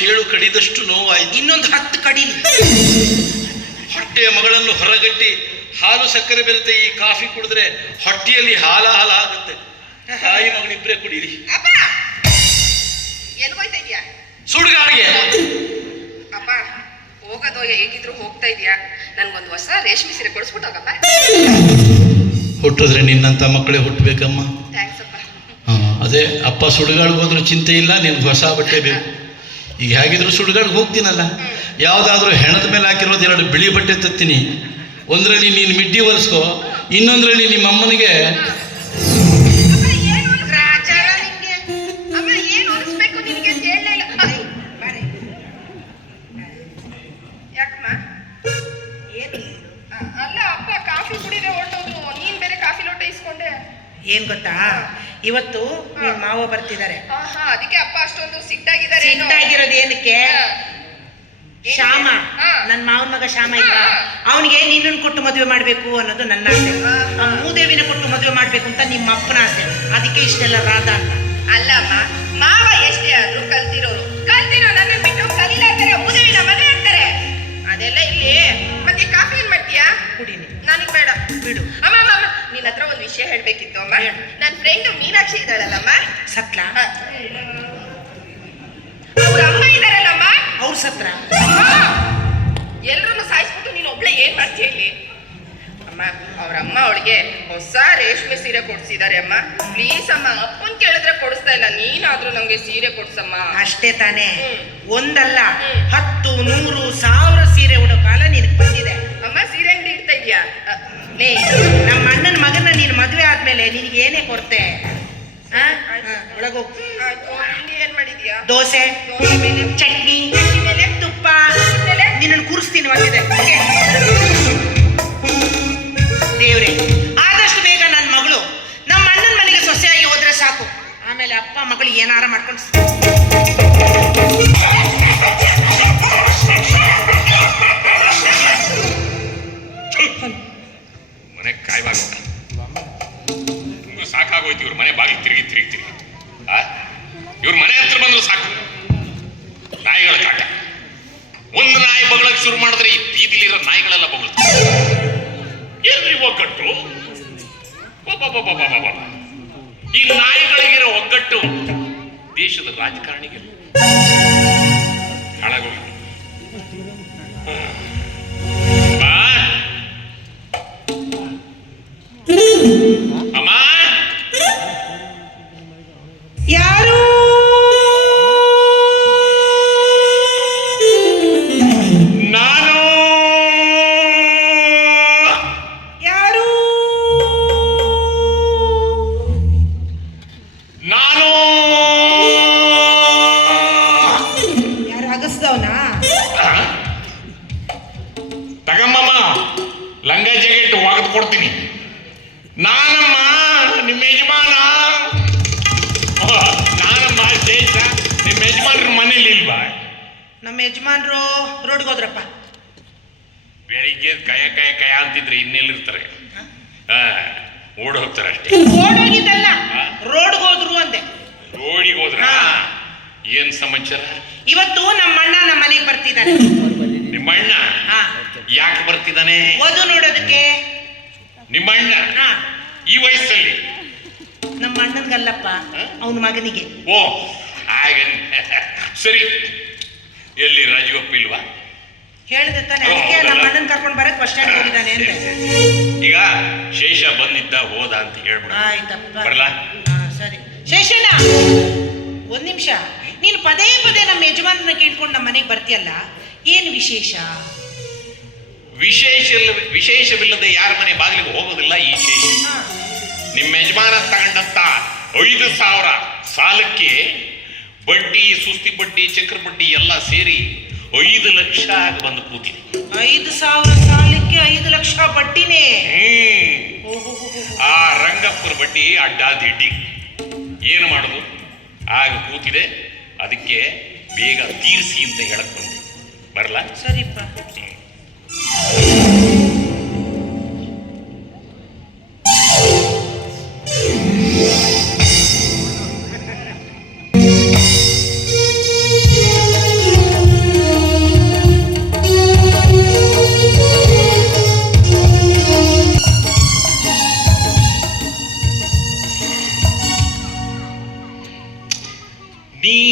ಚೇಳು ಕಡಿದಷ್ಟು ನೋವಾಯಿತು. ಇನ್ನೊಂದು 10 ಕಡಿಲಿ. ಹೊಟ್ಟೆಯ ಮಗಳನ್ನು ಹೊರಗಟ್ಟಿ ಹಾಲು ಸಕ್ಕರೆ ಬೆರೆತ ಈ ಕಾಫಿ ಕುಡಿದ್ರೆ ಹೊಟ್ಟೆಯಲ್ಲಿ ಹಾಲ ಆಗುತ್ತೆ. ತಾಯಿ ಮಗಳಿಬ್ಬರೇ ಕುಡೀರಿ. ಅಪ್ಪ ಎಲ್ಲಿ ಹೋಯ್ತಾ ಇದೀಯಾ? ಸುಡುಗಾಡಿಗೆ. ಅಪ್ಪ ಹೋಗೋದು ಹೇಗಿದ್ರು ಹೋಗ್ತಾ ಇದೀಯಾ? ನನ್ಗೊಂದು ಹೊಸ ರೇಷ್ಮೆ ಸೀರೆ ಕೊಡಿಸ್ಬಿಟ್ಟು ಹೋಗಪ್ಪ. ಹುಟ್ಟಿದ್ರೆ ನಿನ್ನಂತ ಮಕ್ಕಳೇ ಹುಟ್ಟಬೇಕಮ್ಮ. ಥ್ಯಾಂಕ್ಸ್ ಅಪ್ಪ. ಅದೇ ಅಪ್ಪ ಸುಡುಗಾಡಿಗೆ ಹೋದ್ರೂ ಚಿಂತೆ ಇಲ್ಲ, ನಿನ್ಗೆ ಹೊಸ ಬಟ್ಟೆ ಬೇಕು. ಈಗ ಹೇಗಿದ್ರು ಸುಡುಗಾಡಿಗೆ ಹೋಗ್ತೀನಲ್ಲ, ಯಾವುದಾದ್ರೂ ಹೆಣದ ಮೇಲೆ ಹಾಕಿರೋದು 2 ಬಿಳಿ ಬಟ್ಟೆ ತತ್ತೀನಿ. ಒಂದರಲ್ಲಿ ನೀನು ಮಿಡ್ಡಿ ಒಲಿಸ್ಕೋ, ಇನ್ನೊಂದರಲ್ಲಿ ನಿಮ್ಮ ಅಮ್ಮನಿಗೆ ಗ್ರಾಚಾರ ನಿಂಗೆ. ಅಮ್ಮ ಏನು ಹೊಲಿಸ್ಬೇಕು ನಿನಗೆ ಅಂತ ಹೇಳಲೇ ಇಲ್ಲ. ಯಾಕಮ್ಮ? ಅಲ್ಲ ಅಪ್ಪ ಕಾಫಿ ಕುಡಿದೆ ಹೊರಟೋದ್ರು, ನೀನ್ ಬೇರೆ ಕಾಫಿ ಲೋಟ ಇಸ್ಕೊಂಡೆ. ಏನ್ ಗೊತ್ತಾ, ಇವತ್ತು ನಿಮ್ ಮಾವ ಬರ್ತಿದ್ದಾರೆ. ಅದಕ್ಕೆ ಅಪ್ಪ ಅಷ್ಟೊಂದು ಸಿಟ್ಟಾಗಿದ್ದಾರೆ. ಸಿಟ್ಟಾಗಿರೋದು ಏನಕ್ಕೆ? ಶ್ಯಾಮ, ನನ್ನ ಮಾವನ ಮಗ ಶ್ಯಾಮ ಇಲ್ವಾ, ಅವನಿಗೆ ನಿನ್ನನ್ನು ಕೊಟ್ಟು ಮದುವೆ ಮಾಡ್ಬೇಕು ಅನ್ನೋದು ನನ್ನ ಆಸೆ. ಮೂದೇವಿನ ಕೊಟ್ಟು ಮದುವೆ ಮಾಡ್ಬೇಕು ಅಂತ ನಿಮ್ಮ ಅಪ್ಪನ ಆಸೆ. ಅದಕ್ಕೆ ಇಷ್ಟೆಲ್ಲ ರಾಧ ಅಂತ. ಅಲ್ಲಮ್ಮ, ಮಾವ ಎಷ್ಟೇ ಆದ್ರೂ ಕಲ್ತಿರೋ ನನ್ನ ಬಿಟ್ಟು ಕಲೀಲಾಗ್ತಾರೆ, ಮೂದೇವಿನ ಮದುವೆ ಆಗ್ತಾರೆ. ಅದೆಲ್ಲ ಇಲ್ಲಿ. ಮತ್ತೆ ಕಾಫಿ ಏನ್ ಮಾಡ್ತೀಯಾ? ಕುಡೀನಿ. ನನಗ್ ಬೇಡ, ಬಿಡು. ಅಮ್ಮ ನಿನ್ನ ಹತ್ರ ಒಂದು ವಿಷಯ ಹೇಳ್ಬೇಕಿತ್ತು ಅಮ್ಮ. ನನ್ನ ಫ್ರೆಂಡ್ ಮೀನಾಕ್ಷಿ ಇದ್ದಾಳಲ್ಲಮ್ಮ, ಸತ್ಲಾ? ಅವ್ರ ಅಮ್ಮ ಇದಾರಲ್ಲಮ್ಮ, ಅವ್ರ ಸತ್ರ. ಎಲ್ರನ್ನು ಸಾಯಿಸ್ಬಿಟ್ಟು ನೀನು ಒಬ್ಳೆ ಏನ್ ಮಾಡ್ತೀಯ ಇಲ್ಲಿ? ಅಮ್ಮ, ಅವ್ರ ಅಮ್ಮ ಅವಳಿಗೆ ಹೊಸ ರೇಷ್ಮೆ ಸೀರೆ ಕೊಡ್ಸಿದ್ದಾರೆ ಅಮ್ಮ. ಪ್ಲೀಸ್ ಅಮ್ಮ, ಅಪ್ಪನ್ ಕೇಳಿದ್ರೆ ಕೊಡಿಸ್ತಾ ಇಲ್ಲ, ನೀನಾದ್ರೂ ನಂಗೆ ಸೀರೆ ಕೊಡ್ಸಮ್ಮ. ಅಷ್ಟೇ ತಾನೇ? ಒಂದಲ್ಲ 10, 100, 1000 ಸೀರೆ ಉಡೋ ಕಾಲ ನಿನಗೆ ಬಂದಿದೆ. ಅಮ್ಮ ಸೀರೆ ಅಂಗಡಿ ಇಡ್ತಾ ಇದೀಯಾ? ಲೇ, ನಮ್ಮ ಅಣ್ಣನ ಮಗನ ನೀನು ಮದುವೆ ಆದ್ಮೇಲೆ ನಿನಗೆ ಏನೇ ಕೊರತೆ? ಒಳಗೋಗ್. ತಿಂಡಿ ಏನ್ ಮಾಡಿದ್ಯಾ? ದೋಸೆ, ದೋಸೆ ಮೇಲೆ ಚಟ್ನಿ ಮೇಲೆ ತುಪ್ಪ, ನಿನ್ನನ್ನು ಕೂರಿಸ್ತೀನಿ ಒಂದಿದೆ. ದೇವ್ರೆ, ಆದಷ್ಟು ಬೇಗ ನನ್ನ ಮಗಳು ನಮ್ಮ ಅಣ್ಣನ ಮನೆಗೆ ಸೊಸೆಯಾಗಿ ಹೋದ್ರೆ ಸಾಕು. ಆಮೇಲೆ ಅಪ್ಪ ಮಗಳು ಏನಾರ ಮಾಡ್ಕೊಂಡು ಮನೆ ಕಾಯ್ವಾಗ ಸಾಕಾಗೋಯ್ತು. ಇವ್ರ ಮನೆ ಬಾಗಿಲು ತಿರುಗಿ ಇವ್ರ ಮನೆ ಹತ್ರ ಬಂದ್ರು ಸಾಕು. ನಾಯಿಗಳ ಕಾಟ. ಒಂದು ನಾಯಿ ಬಗಳಕ್ಕೆ ಶುರು ಮಾಡಿದ್ರೆ ಈ ಬೀದಿಲಿರೋ ನಾಯಿಗಳೆಲ್ಲ ಬಗಳ್ತಾರೆ. ಎಲ್ಲಿ ಒಗ್ಗಟ್ಟು? ಈ ನಾಯಿಗಳಿಗಿರೋ ಒಗ್ಗಟ್ಟು ದೇಶದ ರಾಜಕಾರಣಿಗೆ ಹಾಳಾಗೋಗಿ. ಅಮ್ಮ, ಯಾರು? ನಾನು. ಯಾರು? ನಾನು. ಯಾರು ಅಗಸ್ದವನಾ? ತಗಮ್ಮಮ್ಮ, ಲಂಗ ಜಾಕೆಟ್ ಒಗೆದು ಕೊಡ್ತೀನಿ. ನಾನಮ್ಮ ನಿಮ್ಮ ಯಜಮಾನ. ನಾನಮ್ಮ ಜೈಸ, ನಿಮ್ಮ ಯಜಮಾನ್ರ ಮನೇಲಿ ಇಲ್ವಾ? ನಮ್ಮ ಯಜಮಾನ್ರು ರೋಡ್ಗೆ ಹೋದ್ರಪ್ಪ. ಬೆಳಿಗ್ಗೆ ಕಯ ಅಂತಿದ್ರೆ ಇನ್ನೆಲ್ಲಿರ್ತಾರೆ? ಓಡ್ ಹೋಗ್ತಾರೆ ಅಷ್ಟೇ. ಓಡೋಗಿದ್ದಲ್ಲ, ರೋಡ್ಗೆ ಹೋದ್ರು ಅಂದೆ. ರೋಡಿಗೆ ಹೋದ್ರ? ಏನ್ ಸಮಾಚಾರ? ಇವತ್ತು ನಮ್ಮ ಅಣ್ಣ ನಮ್ಮ ಮನೆಗೆ ಬರ್ತಿದ್ದಾನೆ. ನಿಮ್ಮ ಅಣ್ಣ ಯಾಕೆ ಬರ್ತಿದ್ದಾನೆ? ವಧು ನೋಡೋದಕ್ಕೆ. ನಿಮ್ಮ ಅಣ್ಣ ಈ ವಯಸ್ಸಲ್ಲಿ? ನಮ್ಮ ಅಣ್ಣನ್ಗಲ್ಲಪ್ಪ, ಅವನ ಮಗನಿಗೆ. ಓ ಹಾಗ ಸರಿ. ಎಲ್ಲಿ ರಾಜಗೋಪಿ ಇಲ್ವಾ? ಹೇಳಿದೆ ತಾನೆ, ಅದಕ್ಕೆ ನಮ್ಮ ಅಣ್ಣನ್ ಕರ್ಕೊಂಡು ಬರಕ್ ಬಸ್ ಸ್ಟ್ಯಾಂಡ್ ಹೋಗಿದ್ದಾನೆ ಅಂತ. ಈಗ ಶೇಷ ಬಂದಿದ್ದ ಹೋದ ಅಂತ ಹೇಳ್ಬಿಡ. ಆಯ್ತಪ್ಪ, ಬರಲ್ಲ? ಸರಿ. ಶೇಷಣ್ಣ, ಒಂದ್ ನಿಮಿಷ. ನೀನು ಪದೇ ಪದೇ ನಮ್ಮ ಯಜಮಾನನ ಕೇಳ್ಕೊಂಡು ನಮ್ಮ ಮನೆಗೆ ಬರ್ತೀಯಲ್ಲ, ಏನು ವಿಶೇಷ? ವಿಶೇಷವಿಲ್ಲದೆ ಯಾರ ಮನೆ ಬಾಗಿಲಿಗೆ ಹೋಗೋದಿಲ್ಲ ಈ ಶೇಷ. ನಿಮ್ಮ ಯಜಮಾನ ತಗೊಂಡಂತ 5,000 ಸಾಲಕ್ಕೆ ಬಡ್ಡಿ, ಸುಸ್ತಿ ಬಡ್ಡಿ, ಚಕ್ರ ಬಡ್ಡಿ ಎಲ್ಲ ಸೇರಿ 5 ಲಕ್ಷ ಆಗಿ ಬಂದು ಕೂತಿದೆ. 5,000 ಸಾಲಕ್ಕೆ 5 ಲಕ್ಷ ಬಡ್ಡಿನೇ? ಆ ರಂಗಪ್ಪರ ಬಡ್ಡಿ ಅಡ್ಡ ದಿಡ್ಡಿ. ಏನು ಮಾಡೋದು? ಆಗ ಕೂತಿದೆ. ಅದಕ್ಕೆ ಬೇಗ ತೀರಿಸಿ ಅಂತ ಹೇಳಕ್ ಬಂದೆ. ಬರಲ್ಲ? ಸರಿಪ್ಪ.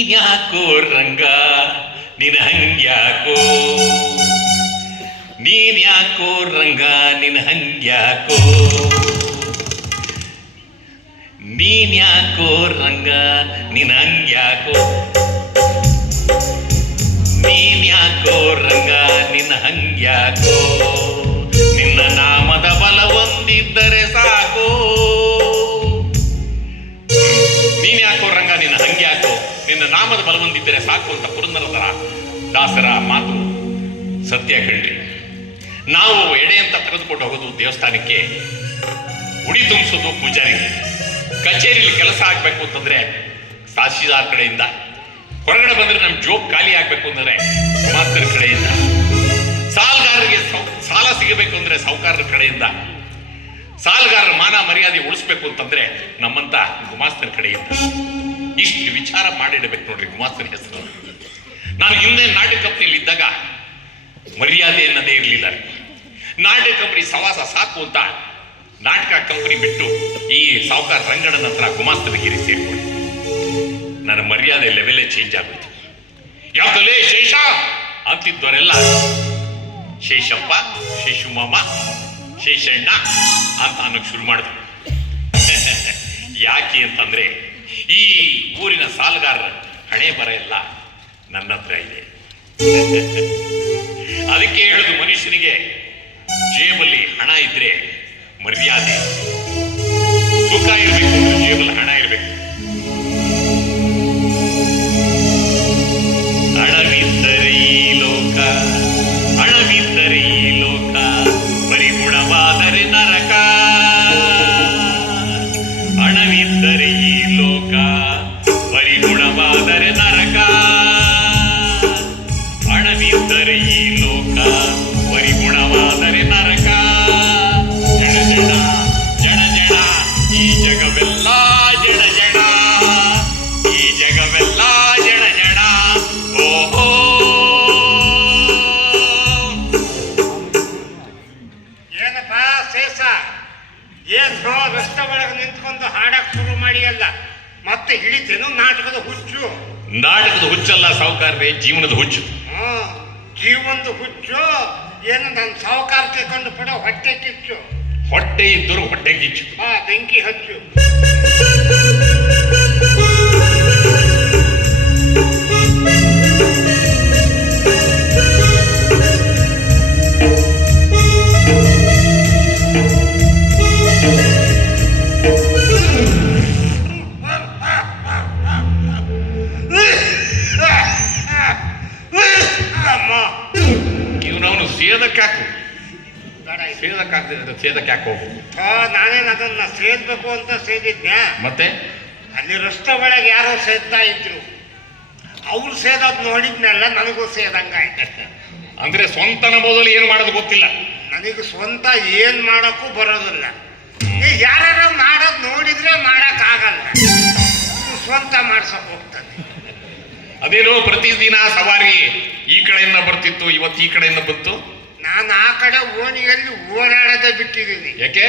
ನೀನ್ಯಾಕೋ ರಂಗ ನಿನ ಹಂಗ್ಯಾಕೋ, ನೀನ್ಯಾಕೋ ರಂಗ ನಿನ ಹಂಗ್ಯಾಕೋ, ನೀನ್ಯಾಕೋ ರಂಗ ನಿನ ಹಂಗ್ಯಾಕೋ, ನೀನ್ಯಾಕೋ ರಂಗ ನಿನ ಹಂಗ್ಯಾಕೋ, ನಿನ್ನ ನಾಮದ ಬಲ ಹೊಂದಿದ್ದರೆ ಸಾಕು. ನೀನ್ಯಾಕೋ ರಂಗ ನಿನ್ನ ಹಂಗ್ಯಾಕೋ, ನಿನ್ನ ನಾಮದ ಬಲ ಹೊಂದಿದ್ದರೆ ಸಾಕು ಅಂತ ಪುರಂದರದಾಸರ ದಾಸರ ಮಾತು ಸತ್ಯ ಕಣ್ರಿ. ನಾವು ಎಡೆ ಅಂತ ತೆಗೆದುಕೊಂಡು ಹೋಗೋದು ದೇವಸ್ಥಾನಕ್ಕೆ, ಉಡಿ ತುಂಬಿಸೋದು ಪೂಜಾರಿಗೆ, ಕಚೇರಿಯಲ್ಲಿ ಕೆಲಸ ಆಗ್ಬೇಕು ಅಂತಂದ್ರೆ ತಹಶೀಲ್ದಾರ್ ಕಡೆಯಿಂದ, ಹೊರಗಡೆ ಬಂದ್ರೆ ನಮ್ ಜೋಬ್ ಖಾಲಿ ಆಗ್ಬೇಕು ಅಂದ್ರೆ ಗುಮಾಸ್ತರ ಕಡೆಯಿಂದ, ಸಾಲಗಾರರಿಗೆ ಸಾಲ ಸಿಗಬೇಕು ಅಂದ್ರೆ ಸಾಹುಕಾರರ ಕಡೆಯಿಂದ, ಸಾಲಗಾರರ ಮಾನ ಮರ್ಯಾದೆ ಉಳಿಸ್ಬೇಕು ಅಂತಂದ್ರೆ ನಮ್ಮಂತ ಗುಮಾಸ್ತರ ಕಡೆಯಿಂದ. ಇಷ್ಟು ವಿಚಾರ ಮಾಡಿಡಬೇಕು ನೋಡ್ರಿ ಗುಮಾಸ್ತರ ಹೆಸರು. ನಾನು ಹಿಂದೆ ನಾಟಕ ಕಂಪ್ನಿಯಲ್ಲಿ ಇದ್ದಾಗ ಮರ್ಯಾದೆ ಅನ್ನೋದೇ ಇರಲಿಲ್ಲ. ನಾಟಕ ಕಂಪನಿ ಸವಾಸ ಸಾಕು ಅಂತ ನಾಟಕ ಕಂಪನಿ ಬಿಟ್ಟು ಈ ಸಾಹುಕಾರ ರಂಗಣ್ಣನ ಹತ್ರ ಗುಮಾಸ್ತನಗಿರಿ ಸೇರ್ಕೊಂಡು ನನ್ನ ಮರ್ಯಾದೆ ಲೆವೆಲೇ ಚೇಂಜ್ ಆಗೋಯ್ತು. ಯಾಕಲೇ ಶೇಷ ಅಂತಿದ್ದವರೆಲ್ಲ ಶೇಷಪ್ಪ, ಶೇಷುಮಾಮ, ಶೇಷಣ್ಣ ಅಂತ ಅನ್ನೋಕೆ ಶುರು ಮಾಡಿದ್ರು. ಯಾಕೆ ಅಂತಂದ್ರೆ ಈ ಊರಿನ ಸಾಲಗಾರರ ಹಣೆ ಬರ ಎಲ್ಲ ನನ್ನ ಹತ್ರ ಇದೆ. ಅದಕ್ಕೆ ಹೇಳುದು, ಮನುಷ್ಯನಿಗೆ ಜೇಬಲ್ಲಿ ಹಣ ಇದ್ರೆ ಮರ್ಯಾದೆ, ಸುಖ ಇರಬೇಕು ಅಂದ್ರೆ ಜೇಬಲ್ಲಿ ಹಣ ಇರಬೇಕು. ಹಣವಿದ್ದರೆ ಈ ಲೋಕ, ಹಣವಿದ್ದರೆ ಈ ಲೋಕ, ಪರಿಗುಣವಾದರೆ ನರಕ. ಹಣವಿದ್ದರೆ ಈ ಲೋಕ, ಪರಿಗುಣವಾದರೆ ನರಕ. ಹಣವಿದ್ದರೆ ಈ ಲೋಕ, ಪರಿಗುಣವಾದರೆ ನರಕ. ಜಡ ಜಡ ಜಡ ಜಡ ಈ ಜಗವೆಲ್ಲ ಜಡ ಜಡ, ಈ ಜಗವೆಲ್ಲ ಜಡ ಜಡ. ಓಹೋ ಏನಪ್ಪ ಶೇಷ, ಏನ್ ರಸ್ತೆ ಒಳಗೆ ನಿಂತ್ಕೊಂಡು ಹಾಡಕ್ ಶುರು ಮಾಡಿ ಅಲ್ಲ, ಮತ್ತೆ ಹಿಡಿತೇನು ನಾಟಕದ ಹುಚ್ಚು? ನಾಟಕದ ಹುಚ್ಚಲ್ಲ ಸಾಹುಕಾರ್ರೆ, ಜೀವನದ ಹುಚ್ಚು. ಜೀವನದ ಹುಚ್ಚು ಏನು? ನನ್ನ ಸಾಹುಕಾರಕ್ಕೆ ಕಂಡು ಪಡೋ ಹೊಟ್ಟೆ ಕಿಚ್ಚು. ಹೊಟ್ಟೆ ಇದ್ದರು ಹೊಟ್ಟೆ ಕಿಚ್ಚು. ಬೆಂಕಿ ಹಚ್ಚು. ಇವನವನು ಸೇದಕ್ಕಾಕು, ಬೇಡ ಇದು. ಸೇದಕ್ಕಾಕು ಹೋಗು. ನಾನೇನು ಅದನ್ನ ಸೇದ್ಬೇಕು ಅಂತ ಸೇದಿದ್ನ್ಯಾ? ಮತ್ತೆ ಅಲ್ಲಿ ರಸ್ತೆ ಒಳಗೆ ಯಾರೋ ಸೇದ್ತಾ ಇದ್ರು, ಅವ್ರು ಸೇದೋದು ನೋಡಿದ್ನೆಲ್ಲ ನನಗೂ ಸೇದಂಗಾಯ್ತು. ಅಂದ್ರೆ ಸ್ವಂತನ ಮೊದಲು ಏನು ಮಾಡೋದು ಗೊತ್ತಿಲ್ಲ. ನನಗೆ ಸ್ವಂತ ಏನ್ ಮಾಡಕ್ಕೂ ಬರೋದಿಲ್ಲ. ಈ ಯಾರು ಮಾಡೋದು ನೋಡಿದ್ರೆ ಮಾಡಕ್ ಆಗಲ್ಲ, ಸ್ವಂತ ಮಾಡ್ಸಕ್ ಹೋಗ್ತಾನೆ. ಅದೇನೋ ಪ್ರತಿದಿನ ಸವಾರಿ ಈ ಕಡೆಯಿಂದ ಬರ್ತಿತ್ತು, ಇವತ್ತು ಈ ಕಡೆಯಿಂದ ಬಂತು. ನಾನು ಆ ಕಡೆ ಓಣಿಯಲ್ಲಿ ಓಡಾಡದೆ ಬಿಟ್ಟಿದ್ದೀನಿ. ಯಾಕೆ?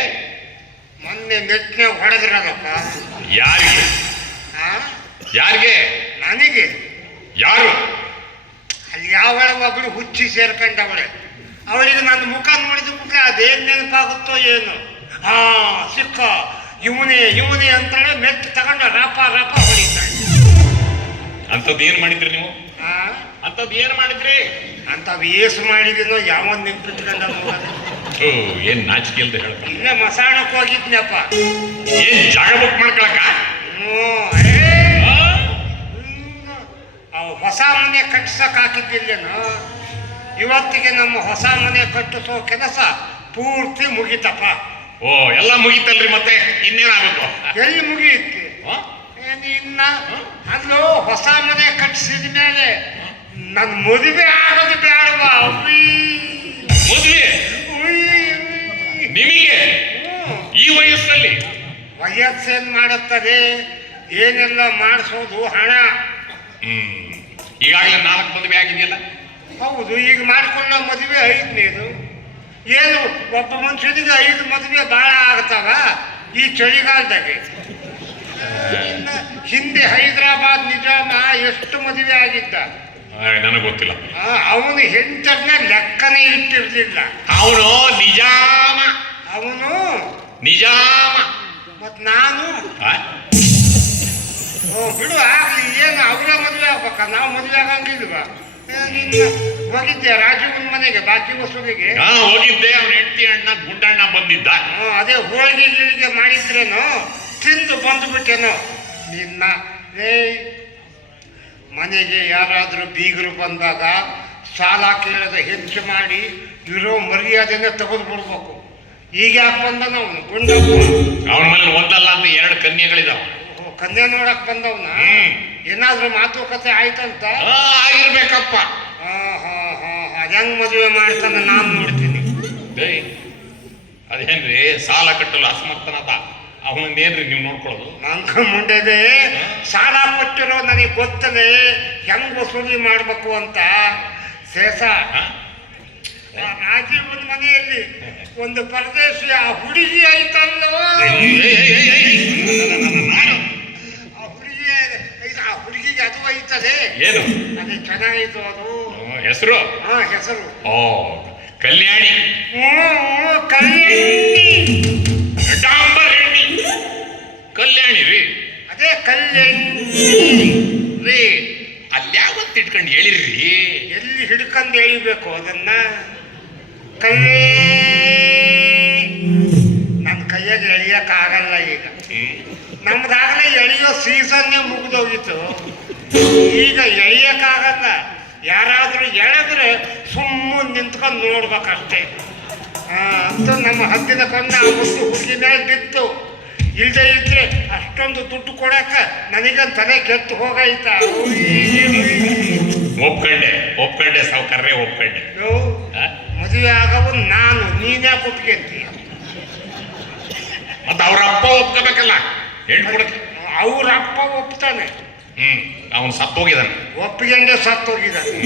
ಮೊನ್ನೆ ನೆಟ್ನೆ ಹೊಡೆದ್ರಲ್ಲಪ್ಪ. ಯಾರಿಗೆ? ಯಾರಿಗೆ? ನನಗೆ. ಯಾರು? ಅಲ್ಲಿ ಯಾವಳ ಒಬ್ಳು ಹುಚ್ಚಿ ಸೇರ್ಕೊಂಡವಳೆ. ಅವಳಿಗೆ ನನ್ನ ಮುಖ ನೋಡಿದ ಕೂಡಲೇ ಅದೇನ್ ನೆನಪಾಗುತ್ತೋ ಏನು. ಸಿಕ್ಕ ಇವನೇ ಇವನೇ ಅಂತಾಳೆ. ಮೆಟ್ಟು ತಗೊಂಡು ರಪ ರಪ ಹೊಡಿತಾಳೆ. ಅಂಥದ್ದು ಏನ್ ಮಾಡಿದ್ರಿ ನೀವು? ಅಂಥದ್ದು ಏನ್ ಮಾಡಿದ್ರಿ? ಅಂಥವು ಏಸು ಮಾಡಿದೀನೋ ಯಾವನ್ ನೆನ್ಪಿಟ್ಕೊಂಡ. ಏನ್ ನಾಚಿಕೆ ಅಂತ ಹೇಳ್ತಾರೆ. ಇಲ್ಲೇ ಮಸಾಣಕ್ಕೆ ಹೋಗಿದ್ನಪ್ಪ. ಏನ್ ಜಾಗ ಬುಕ್ ಮಾಡ್ಕೊಳಕ? ಅವು ಹೊಸ ಮನೆ ಕಟ್ಟಿಸಕ್ ಹಾಕಿದ್ದಿಲ್ಲೇನು? ಇವತ್ತಿಗೆ ನಮ್ಮ ಹೊಸ ಮನೆ ಕಟ್ಟಿಸೋ ಕೆಲಸ ಪೂರ್ತಿ ಮುಗಿತಪ್ಪ. ಓ, ಎಲ್ಲ ಮುಗೀತಲ್ರಿ, ಮತ್ತೆ ಇನ್ನೇನಾಗಬೇಕು? ಎಲ್ಲಿ ಮುಗಿಯುತ್ತೆ? ಇನ್ನ ಅಲ್ಲೂ ಹೊಸ ಮನೆ ಕಟ್ಟಿಸಿದ ಮೇಲೆ ನನ್ನ ಮದುವೆ ಆಗೋದು ಬೇಡವಾ? ಮದುವೆ ನಿಮಗೆ ಈ ವಯಸ್ಸಲ್ಲಿ? ವಯಸ್ಸೇನ್ ಮಾಡುತ್ತದೆ? ಏನೆಲ್ಲ ಮಾಡಿಸೋದು ಹಣ. ಈಗಾಗಲೇ 4 ಮದುವೆ ಆಗಿದೆಯಲ್ಲ? ಹೌದು, ಈಗ ಮಾಡಿಕೊಳ್ಳೋ ಮದುವೆ 5ನೇದು. ಏನು ಒಬ್ಬ ಮನುಷ್ಯನಿಗೆ 5 ಮದುವೆ ಭಾಳ ಆಗ್ತಾವ ಈ ಚಳಿಗಾಲದಾಗೆ? ಹಿಂದೆ ಹೈದರಾಬಾದ್ ನಿಜಾಮ ಎಷ್ಟು ಮದುವೆ ಆಗಿದ್ದ, ನನಗೆ ಗೊತ್ತಿಲ್ಲ. ಅವನು ಹೆಂಡರನ್ನ ಲೆಕ್ಕನೇ ಇಟ್ಟಿರ್ಲಿಲ್ಲ. ಅವನು ನಿಜಾಮ. ಅವನು ನಿಜಾಮ. ಮತ್ ನಾನು ಬಿಡು ಆಗ್ಲಿ, ಏನು ಅವರ ಮದುವೆ ಆಗ್ಬೇಕ, ನಾವು ಮದುವೆ ಆಗಂಗಿಲ್ವಾ? ಹೋಗಿದ್ದೆ ರಾಜೀವನ್ ಮನೆಗೆ ಬಾಕಿ ವಸೂಲಿಗೆ. ಹೋಗಿದ್ದೆ, ಅವನ ಹೆಂಡತಿ ಅಣ್ಣ ಗುಂಡಣ್ಣ ಬಂದಿದ್ದ. ಅದೇ ಹೋಳಿಗೆ ಗೀಳಿಗೆ ಮಾಡಿದ್ರೇನು ತಿಂದು ಬಂದ್ಬಿಟ್ಟೇನೋ ನಿನ್ನ. ಮನೆಗೆ ಯಾರಾದ್ರೂ ಬೀಗರು ಬಂದಾಗ ಸಾಲ ಕೇಳದ ಹೆಚ್ಚು ಮಾಡಿ ಇರೋ ಮರ್ಯಾದೆನೇ ತೆಗೆದು ಬಿಡ್ಬೇಕು. ಈಗ ಯಾಕೆ ಬಂದನ ಅವನು ಗುಂಡ? ಅವನ ಮನೇಲಿ ಒಂದಲ್ಲ ಅಂತ 2 ಕನ್ಯೆಗಳಿದಾವ. ಕನ್ಯಾ ನೋಡಕ್ ಬಂದವನ? ಏನಾದ್ರೂ ಮಾತುಕತೆ ಆಯ್ತಂತ? ಆಗಿರ್ಬೇಕಪ್ಪ. ಹೆಂಗ್ ಮದುವೆ ಮಾಡ್ತಾನೆ ನಾನು ನೋಡ್ತೀನಿ. ಅದೇನ್ರಿ ಸಾಲ ಕಟ್ಟಲು ಅಸಮರ್ಥನದ ಅವನನ್ನೇನ್ರಿ ನೀವು ನೋಡ್ಕೊಳ್ಳೋದು? ನಂಗ ಮುಂಡೆದೆ ಸಾಲ ಕೊಟ್ಟಿರೋ ನನಗೆ ಗೊತ್ತದೆ ಹೆಂಗ್ ವಸೂಲಿ ಮಾಡ್ಬೇಕು ಅಂತ. ಶೇಷ, ರಾಜೀವನ್ ಮನೆಯಲ್ಲಿ ಒಂದು ಪರದೇಶಿ ಆ ಹುಡುಗಿ ಆಯ್ತಲ್ಲೋ, ಆ ಹುಡುಗಿಗೆ ಅದು ಐತದೆ. ಏನು ಅದೇ ಚೆನ್ನಾಗಿತ್ತು ಅದು ಹೆಸರು? ಹೆಸರು ಕಲ್ಯಾಣಿ. ಕಲ್ಯಾಣಿ ರೀ. ಅದೇ ಕಲ್ಯಾಣಿ ರೀ. ಅಲ್ಯಾವತ್ತು ಇಟ್ಕೊಂಡು ಹೇಳಿರ್ರಿ. ಎಲ್ಲಿ ಹಿಡ್ಕೊಂಡು ಎಳಿಬೇಕು ಅದನ್ನ? ನನ್ನ ಕೈಯಾಗ ಎಳಿಯಕ್ ಆಗಲ್ಲ ಈಗ. ನಮ್ದಾಗಲೇ ಎಳೆಯೋ ಸೀಸನ್ನೇ ಮುಗಿದೋಗಿತ್ತು. ಈಗ ಎಳಿಯಕ್ಕಾಗಲ್ಲ. ಯಾರಾದ್ರೂ ಎಳೆದ್ರೆ ಸುಮ್ಮನೆ ನಿಂತ್ಕೊಂಡು ನೋಡ್ಬೇಕಷ್ಟೇ. ಅಂತೂ ನಮ್ಮ ಹದ್ದಿನ ಕಣ್ಣು ಆ ಮುದ್ದು ಹುಡುಗಿ ಮೇಲೆ ಬಿತ್ತು. ಇಲ್ಲದೆ ಇದ್ರೆ ಅಷ್ಟೊಂದು ದುಡ್ಡು ಕೊಡಕ ನನಗಂತ ತಲೆ ಕೆಟ್ಟು ಹೋಗೈತ. ಒಪ್ಕೊಂಡೆ ಸಾವುಕಾರ್ರೆ, ಒಪ್ಕೊಂಡೆ. ಮದುವೆ ಆಗವು ನಾನು, ನೀನೇ ಕೊಟ್ಕೊಂತೀಯ. ಮತ್ತೆ ಅವ್ರ ಅಪ್ಪ ಒಪ್ಕೋಬೇಕಲ್ಲ ಹೆಣ್ಣು ಕೊಡಕ್ಕೆ. ಅವ್ರ ಅಪ್ಪ ಒಪ್ತಾನೆ. ಅವನು ಸತ್ತೋಗಿದ್ದಾನೆ. ಒಪ್ಪಿಗೆಂಡೆ ಸತ್ತೋಗಿದ್ದಾನೆ.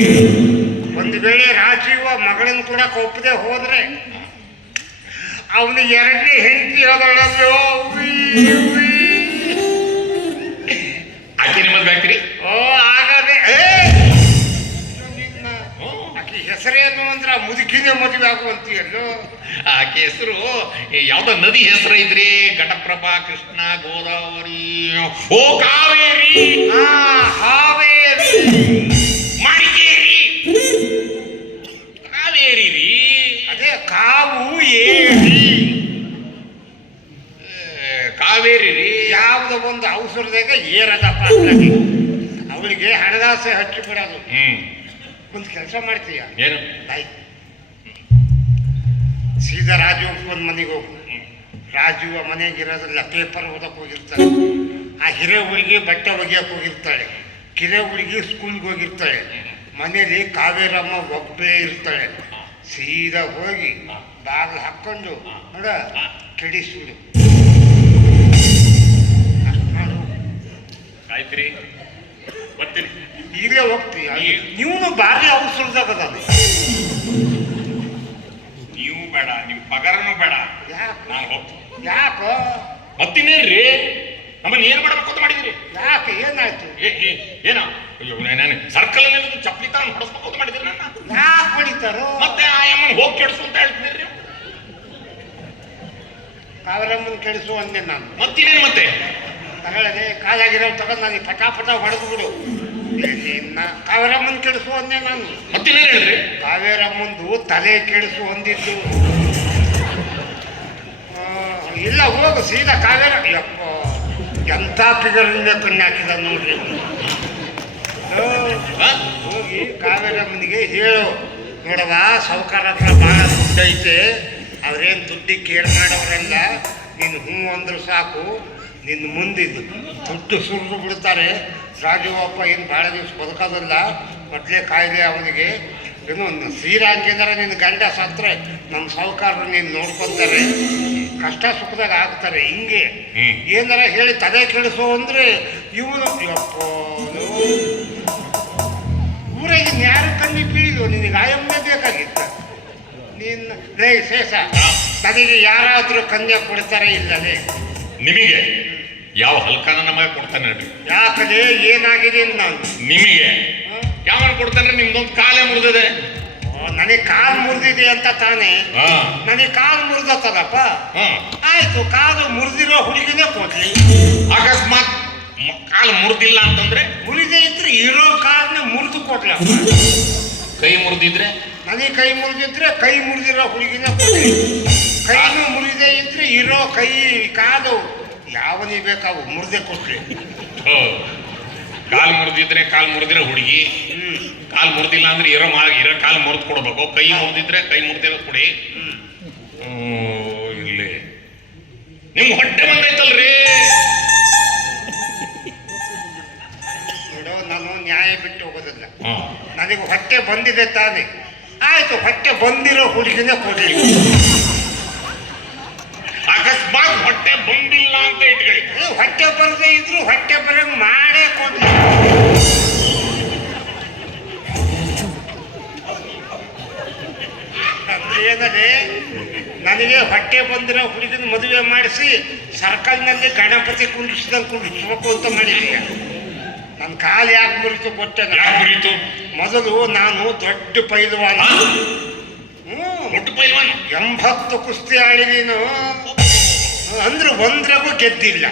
ಒಂದು ವೇಳೆ ರಾಜೀವ ಮಗಳನ್ನ ಕೂಡ ಒಪ್ಪದೆ ಹೋದ್ರೆ ಅವನು 2ನೇ ಹೆಂಡತಿ ಅದಳಲ್ಲೋ. ಆಕೆ ನಿಮ್ಮದು ಬೇಕ್ರಿ? ಆಗದೆ ಆಕೆ ಹೆಸರೇನು ಅಂದ್ರೆ ಮುದುಕಿನೇ ಮದುವೆ ಆಗುವಂತೀಯಲ್ಲೋ. ಆಕೆ ಹೆಸರು ಯಾವ್ದೋ ನದಿ ಹೆಸರು ಐತ್ರಿ. ಘಟಪ್ರಭಾ, ಕೃಷ್ಣ, ಗೋದಾವರಿ, ಕಾವೇರಿ. ಹಾವೇರಿ, ಮಡಿಕೇರಿ, ಕಾವೇರಿ ರೀ. ಅದೇ ಕಾವು ಏರಿ ಕಾವೇರಿ ರೀ. ಯಾವುದೋ ಒಂದು ಅವಸರದಾಗ ಏರದಪ್ಪ. ಅವಳಿಗೆ ಹಣದಾಸೆ ಹಚ್ಚಿ ಬಿಡೋದು. ಒಂದು ಕೆಲಸ ಮಾಡ್ತೀಯ? ಏನು? ಸೀದಾ ರಾಜೀವಪ್ಪನ ಮನೆಗೆ ಹೋಗು. ರಾಜೀವ ಮನೆಗಿರೋದಿಲ್ಲ, ಪೇಪರ್ ಓದಕ್ಕೆ ಹೋಗಿರ್ತಾಳೆ. ಆ ಹಿರೇ ಹುಡುಗಿ ಬಟ್ಟೆ ಒಗೆಯಕ್ಕೆ ಹೋಗಿರ್ತಾಳೆ. ಕಿರೇ ಹುಡುಗಿ ಸ್ಕೂಲ್ಗೆ ಹೋಗಿರ್ತಾಳೆ. ಮನೇಲಿ ಕಾವೇರಮ್ಮ ಒಬ್ಬಳೇ ಇರ್ತಾಳೆ. ಸೀದಾ ಹೋಗಿ ಬಾಗಿಲು ಹಾಕ್ಕೊಂಡು ನೋಡ ಕೆಡಿಸ್ಬಿಡು. ಅಷ್ಟು ಮಾಡು. ಆಯ್ತ್ರಿ, ಬರ್ತೀನಿ. ಈಗಲೇ ಹೋಗ್ತೀಯ? ನೀವು ಭಾರಿ ಅವಸರದಾಗದಾನೆ. ನೀವು ಬೇಡ, ನೀವು ಪಗಾರನೂ ಬೇಡ. ಯಾಕೆ? ನಾನು ಹೋಗ್ತೀನಿ. ಯಾಕೋ? ಮತ್ತಿನ್ನೇನ್ರಿ ನಮ್ಮನ್ನ ಏನ್ ಮಾಡಬೇಕು ಅಂತ ಮಾಡಿದ್ರಿ? ಯಾಕೆ? ಏನಾಯ್ತು? ಏನ? ಅಯ್ಯೋ, ನಾನು ಸರ್ಕಲ್ ಚಪ್ಪಲಿ ತರ ಹೊಡೆಸ್ಬೇಕು ಅಂತ ಮಾಡಿದ್ರಿ ನನ್ನ. ಯಾಕೆ ಹೊಡಿತಾರೋ? ಮತ್ತೆ ಆ ಅಮ್ಮನ ಹೋಗಿ ಕೆಡಿಸು ಅಂತ ಹೇಳ್ತಿದ್ರಿ. ಕಾವೇರಮ್ಮನ ಕೆಡಿಸು ಅಂದೆ ನಾನು. ಮತ್ತಿನೇನು ಮತ್ತೆ? ತಗೊಳ್ಳದೆ ಕಾಲಾಗಿರೋ ತಗೊಂಡು ನನಗೆ ಪಟಾಪಟ ಹೊಡೆದು ಬಿಡು. ಕಾವೇರಮ್ಮನ ಕೆಡಿಸು ಅಂದೆ ನಾನು. ಮತ್ತಿನೇನು ಹೇಳ್ರಿ? ಕಾವೇರಮ್ಮಂದು ತಲೆ ಕೆಡಿಸು ಅಂದಿದ್ದು. ಇಲ್ಲ, ಹೋಗು ಸೀದಾ ಕಾವೇರ. ಯಪ್ಪ, ಎಂಥ ಫಿಗರ್ನಿಂದ ಕಣ್ಣು ಹಾಕಿದ ನೋಡ್ರಿ. ಹೋಗಿ ಕಾವೇರಮ್ಮನಿಗೆ ಹೇಳು, ನೋಡವ ಸಾವುಕಾರ ಹತ್ರ ಭಾಳ ದುಡ್ಡು ಐತೆ, ಅವ್ರೇನು ದುಡ್ಡಿಗೆ ಕೇರ್ ಮಾಡೋರಲ್ಲ, ನೀನು ಹ್ಞೂ ಅಂದ್ರೆ ಸಾಕು, ನಿನ್ನ ಮುಂದಿದ್ದು ದುಡ್ಡು ಸುರಿದು ಬಿಡ್ತಾರೆ. ರಾಜುವಪ್ಪ ಏನು ಭಾಳ ದಿವಸ ಬದುಕೋದಿಲ್ಲ, ಮೊದಲೇ ಕಾಯಿಲೆ ಅವನಿಗೆ. ಏನು ಸೀರಾ ಹಂಗಿದ್ರೆ ನಿನ್ನ ಗಂಡ ಸತ್ರೆ ನಮ್ಮ ಸಾವುಕಾರರು ನೀನು ನೋಡ್ಕೊತಾರೆ, ಕಷ್ಟ ಸುಖದಾಗ ಆಗ್ತಾರೆ. ಹಿಂಗೆ ಏನಾರ ಹೇಳಿ ತಲೆ ಕೆಡಿಸೋ ಅಂದರೆ ಇವನು ಯಪ್ಪ ಊರಾಗಿ ಯಾರು ಕಣ್ಣಿ ಬೀಳಿದ್ವು, ನಿನಗೆ ಆಯಮ್ಮೆ ಬೇಕಾಗಿತ್ತ. ನಿನ್ನ ಲೇ ಶೇಷ, ನನಗೆ ಯಾರಾದರೂ ಕನ್ಯಾ ಕೊಡ್ತಾರೆ ಇಲ್ಲದೆ? ನಿಮಗೆ ಯಾವ ಹಲ್ಕನ ನಮಗೆ ಕೊಡ್ತಾನೆ ಹೇಳ್ರಿ. ಯಾಕಲೇ ಏನಾಗಿದೆ ನಾನು ನಿಮಗೆ ಯಾವನ್ ಕೊಡ್ತಾನೆ? ನಿಮ್ದೊಂದು ಕಾಲೇ ಮುರಿದಿದೆ. ನನಗೆ ಕಾಲು ಮುರಿದಿದೆ ಅಂತ ತಾನೇ. ಹಾ ನನಗೆ ಕಾಲು ಮುರಿದತ್ತದಪ್ಪ. ಹಾ ಆಯ್ತು, ಕಾಲು ಮುರಿದಿರೋ ಹುಡುಗಿನೇ ಕೊಡ್ಲಿ. ಅಕಸ್ಮಾತ್ ಕಾಲು ಮುರಿದಿಲ್ಲ ಅಂತಂದ್ರೆ? ಮುರಿದೇ ಇದ್ರೆ ಇರೋ ಕಾಲನ್ನ ಮುರಿದು ಕೊಡ್ಲಪ್ಪ. ಕೈ ಮುರಿದಿದ್ರೆ? ನನಗೆ ಕೈ ಮುರಿದಿದ್ರೆ ಕೈ ಮುರಿದಿರೋ ಹುಡುಗಿನೇ ಕೊಡ್ಲಿ. ಕೈನು ಮುರಿದೇ ಇದ್ರೆ ಇರೋ ಕೈ ಕಾಲು ಯಾವನಿಗೆ ಬೇಕಾವು ಮುರಿದೇ ಕೊಡ್ಲಿ. ಕಾಲು ಮುರಿದಿದ್ರೆ ಕಾಲು ಮುರಿದಿರೋ ಹುಡುಗಿ, ಕಾಲು ಮುರಿದಿಲ್ಲ ಅಂದ್ರೆ ಇರೋ ಕಾಲು ಮುರಿದು ಕೊಡ್ಬೇಕು. ಕೈ ಮುರಿದಿದ್ರೆ ಕೈ ಮುರಿದಿರೋ ಕೊಡಿ. ಇಲ್ಲಿ ನಿಮ್ ಹೊಟ್ಟೆ ಬಂದೈತಲ್ರಿ? ನೋಡು, ನಾನು ನ್ಯಾಯ ಬಿಟ್ಟು ಹೋಗೋದಿಲ್ಲ. ನನಗೆ ಹೊಟ್ಟೆ ಬಂದಿದೆ ತಾನೆ. ಆಯ್ತು, ಹೊಟ್ಟೆ ಬಂದಿರೋ ಹುಡುಗಿನೇ ಕೊಡ್ಲಿ. ಅಕಸ್ಮಾತ್ ಹೊಟ್ಟೆ ಬಂದಿಲ್ಲ ಅಂತ ಇಟ್ಕೊಳ್ಳಿ. ಹೊಟ್ಟೆ ಬರದೇ ಇದ್ರು ಹೊಟ್ಟೆ ಬರಂಗ್ ಮಾಡೇ ಕೊಡ್ಲಿ. ಅಂದ್ರೆ ಏನದೆ, ನನಗೆ ಹೊಟ್ಟೆ ಬಂದಿರೋ ಹುಡುಗಿನ ಮದುವೆ ಮಾಡಿಸಿ ಸರ್ಕಲ್ನಲ್ಲಿ ಗಣಪತಿ ಕುಂಡಿಸಿದಂಗೆ ಕುಂಡಿಸ್ಬೇಕು ಅಂತ ಮಾಡಿದೀಯ. ನನ್ನ ಕಾಲು ಯಾಕೆ ಮುರಿತು ಗೊತ್ತೇ? ಯಾಕೆ ಮುರಿತು? ಮೊದಲು ನಾನು ದೊಡ್ಡ ಪೈಲ್ವಾನ. ದೊಡ್ಡ ಪೈಲ್ವಾನ. 80 ಕುಸ್ತಿ ಆಡಿ ನೀನು ಅಂದ್ರೆ ಒಂದ್ರಾಗೂ ಗೆದ್ದಿಲ್ಲ.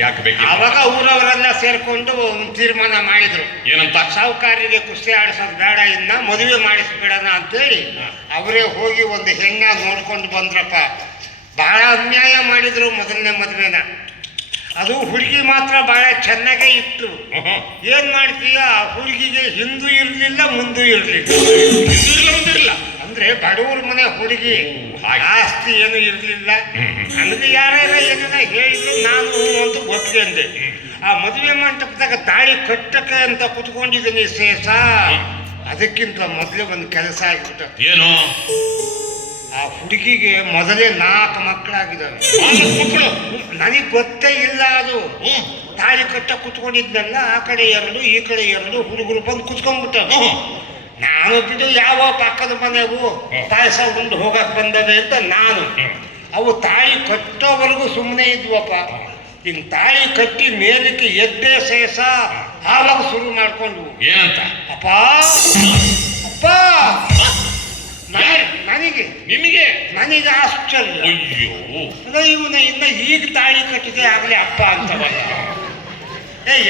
ಯಾಕೆ ಬೇಕು? ಅವಾಗ ಊರವರೆಲ್ಲ ಸೇರ್ಕೊಂಡು ತೀರ್ಮಾನ ಮಾಡಿದ್ರು, ಏನಂತ? ಸಾಹುಕಾರರಿಗೆ ಕುಸ್ತಿ ಆಡಿಸೋದು ಬೇಡ, ಇನ್ನ ಮದುವೆ ಮಾಡಿಸ್ಬಿಡೋಣ ಅಂತೇಳಿ ಅವರೇ ಹೋಗಿ ಒಂದು ಹೆಣ್ಣ ನೋಡ್ಕೊಂಡು ಬಂದ್ರಪ್ಪ. ಬಹಳ ಅನ್ಯಾಯ ಮಾಡಿದ್ರು ಮೊದಲನೇ ಮದುವೆನ. ಅದು ಹುಡುಗಿ ಮಾತ್ರ ಬಹಳ ಚೆನ್ನಾಗೇ ಇತ್ತು. ಏನ್ ಮಾಡ್ತೀಯ, ಆ ಹುಡುಗಿಗೆ ಹಿಂದೂ ಇರ್ಲಿಲ್ಲ ಮುಂದೂ ಇರ್ಲಿಲ್ಲ. ಅಂದ್ರೆ ಬಡವ್ರ ಮನೆ ಹುಡುಗಿ, ಆಸ್ತಿ ಏನು ಇರ್ಲಿಲ್ಲ. ನನಗೆ ಯಾರ್ಯಾರ ಏನೇನ ಹೇಳಿದ್ರು ನಾನು ಅಂತ ಒಪ್ಪಿಗೆ. ಆ ಮದುವೆ ಮಂಟಪದಾಗ ತಾಳಿ ಕಟ್ಟಕ್ಕೆ ಅಂತ ಕುತ್ಕೊಂಡಿದ್ದೀನಿ ಶೇಷ. ಅದಕ್ಕಿಂತ ಮೊದಲೇ ಒಂದು ಕೆಲಸ ಆಗ್ಬಿಟ್ಟ. ಏನು? ಆ ಹುಡುಗಿಗೆ ಮೊದಲೇ 4 ಮಕ್ಕಳಾಗಿದ್ದಾವೆ. ನನಗೆ ಗೊತ್ತೇ ಇಲ್ಲ ಅದು. ತಾಳಿ ಕಟ್ಟ ಕುತ್ಕೊಂಡಿದ್ನಲ್ಲ, ಆ ಕಡೆ 2 ಈ ಕಡೆ 2 ಹುಡುಗರು ಬಂದು ಕುತ್ಕೊಂಡ್ಬಿಟ್ಟ. ನಾನು ಬಿಟ್ಟು ಯಾವ ಪಕ್ಕದ ಮನೆಗೂ ಪಾಯಸ ಉಂಡು ಹೋಗಕ್ ಬಂದವೆ ಅಂತ ನಾನು. ಅವು ತಾಳಿ ಕಟ್ಟೋವರೆಗೂ ಸುಮ್ಮನೆ ಇದ್ವಪ್ಪ. ಹಿಂಗ್ ತಾಳಿ ಕಟ್ಟಿ ಮೇಲಕ್ಕೆ ಎದ್ದೆ ಶೇಷ ಆವಾಗ ಶುರು ಮಾಡ್ಕೊಂಡು ಏನಂತ? ಅಪ್ಪ ಅಪ್ಪ ನನಗೆ ನಿಮಗೆ ನನಗೆ ಆಶ್ಚರ್ಯ. ಅಯ್ಯೋ, ಇವನ ಇನ್ನ ಈಗ ತಾಳಿ ಕಟ್ಟಿದೆ ಆಗಲೇ ಅಪ್ಪ ಅಂತವಲ್ಲ.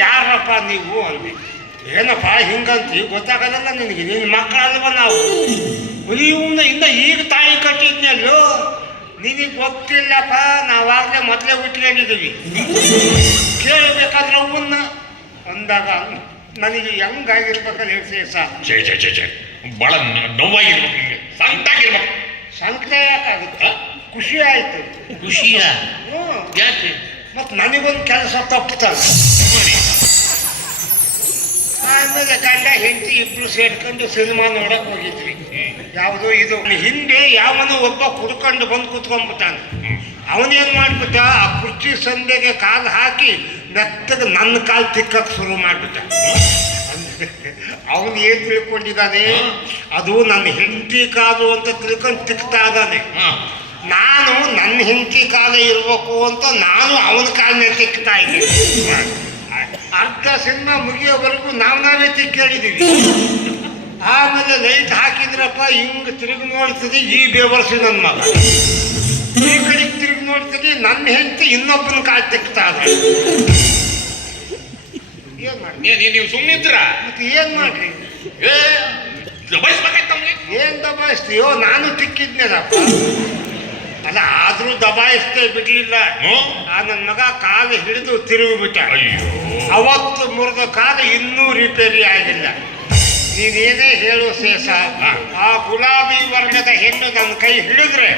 ಯಾರಪ್ಪ ನೀವು ಅಂದ್ವಿ. ಏನಪ್ಪ ಹಿಂಗಂತ ಗೊತ್ತಾಗಲ್ಲ ನಿನಗೆ, ನಿನ್ನ ಮಕ್ಕಳಲ್ವ ನಾವು. ಇವನ ಇನ್ನ ಈಗ ತಾಳಿ ಕಟ್ಟಿದ್ನಲ್ಲೋ, ನಿನಗೆ ಗೊತ್ತಿಲ್ಲಪ್ಪ, ನಾವಾಗಲೇ ಮೊದಲೇ ಉಟ್ಕೊಂಡಿದ್ದೀವಿ, ಕೇಳಬೇಕಾದ್ರೆ ಅವನ್ನ ಅಂದಾಗ ನನಗೆ ಹೆಂಗಾಗಿರ್ಬೇಕಲ್ಲ ಹೇಳಿ ಸಹ. ಬಹಳ ನೋವಾಗಿರ್ಬೇಕು, ನಿಮಗೆ ಸಂಕಟಾಗಿರ್ಬೇಕು. ಸಂಕಟ ಯಾಕಾಗುತ್ತೆ? ಖುಷಿ ಆಯ್ತು. ಖುಷಿಯ? ಯಾಕೆ? ಮತ್ತು ನನಗೊಂದು ಕೆಲಸ ತಪ್ಪುತ್ತಾರೆ. ಆಮೇಲೆ ಗಂಡ ಹೆಂಡತಿ ಇಬ್ರು ಸೇರ್ಕೊಂಡು ಸಿನಿಮಾ ನೋಡಕ್ ಹೋಗಿದ್ವಿ. ಯಾವುದು ಇದು, ಹಿಂದೆ ಯಾವನು ಒಬ್ಬ ಕುಡ್ಕೊಂಡು ಬಂದು ಕುತ್ಕೊಂಡ್ಬಿಟ್ಟಾನೆ. ಅವನೇನ್ ಮಾಡ್ಬಿಟ್ಟ, ಆ ಕುರ್ಚಿ ಸಂದೆಗೆ ಕಾಲು ಹಾಕಿ ಮೆತ್ತಗೆ ನನ್ನ ಕಾಲು ತಿಕ್ಕಕ್ಕೆ ಶುರು ಮಾಡ್ಬಿಟ್ಟ. ಅವನು ಏನ್ ತಿಳ್ಕೊಂಡಿದ್ದಾನೆ, ಅದು ನನ್ನ ಹೆಂಡತಿ ಕಾಲು ಅಂತ ತಿಳ್ಕೊಂಡು ತಿಕ್ತಾ ಇದ್ದಾನೆ. ನಾನು ನನ್ನ ಹೆಂಡತಿ ಕಾಲ ಇರ್ಬೇಕು ಅಂತ ನಾನು ಅವನ ಕಾಲನೇ ತಿಕ್ತಾ ಇದ್ದೀನಿ. ಅರ್ಧ ಸಿನಿಮಾ ಮುಗಿಯೋವರೆಗೂ ನಾವೇ ತಿಕ್ಕಾಡಿದ್ದೀವಿ. ಆಮೇಲೆ ಲೈಟ್ ಹಾಕಿದ್ರಪ್ಪ, ಹಿಂಗ್ ತಿರುಗಿ ನೋಡ್ತದೆ ಈ ಬೇವರ್ಸಿ ನನ್ನ ಮಗ, ಈ ಕಡೆಗೆ ತಿರುಗಿ ನೋಡ್ತದೆ ನನ್ನ ಹೆಂಡತಿ ಇನ್ನೊಬ್ಬನ ಕಾಲು ತಿಕ್ತಾ ಇದ್ದಾರೆ. ಏನ್ ಮಾಡಿ ನೀವು ಸುಮ್ಮನಿದ್ರ? ಮತ್ತೆ ಏನ್ ಮಾಡ್ರಿ, ಏನ್ ದಬಾಯಿಸ್ತೀಯೋ? ನಾನು ತಿಕ್ಕಿದ್ನೇನಪ್ಪ. ಅಲ್ಲ, ಆದ್ರೂ ದಬಾಯಿಸ್ತೇ ಬಿಡ್ಲಿಲ್ಲ. ಆ ನನ್ನ ಮಗ ಕಾಲು ಹಿಡಿದು ತಿರುಗಿಬಿಟ್ಟ. ಅವತ್ತು ಮುರಿದ ಕಾಲು ಇನ್ನೂ ರಿಪೇರಿ ಆಗಿಲ್ಲ. ನೀನೇನೇ ಹೇಳು ಶೇಷ, ಆ ಗುಲಾಬಿ ವರ್ಣದ ಹೆಣ್ಣು ನನ್ನ ಕೈ ಹಿಡಿದ್ರೆ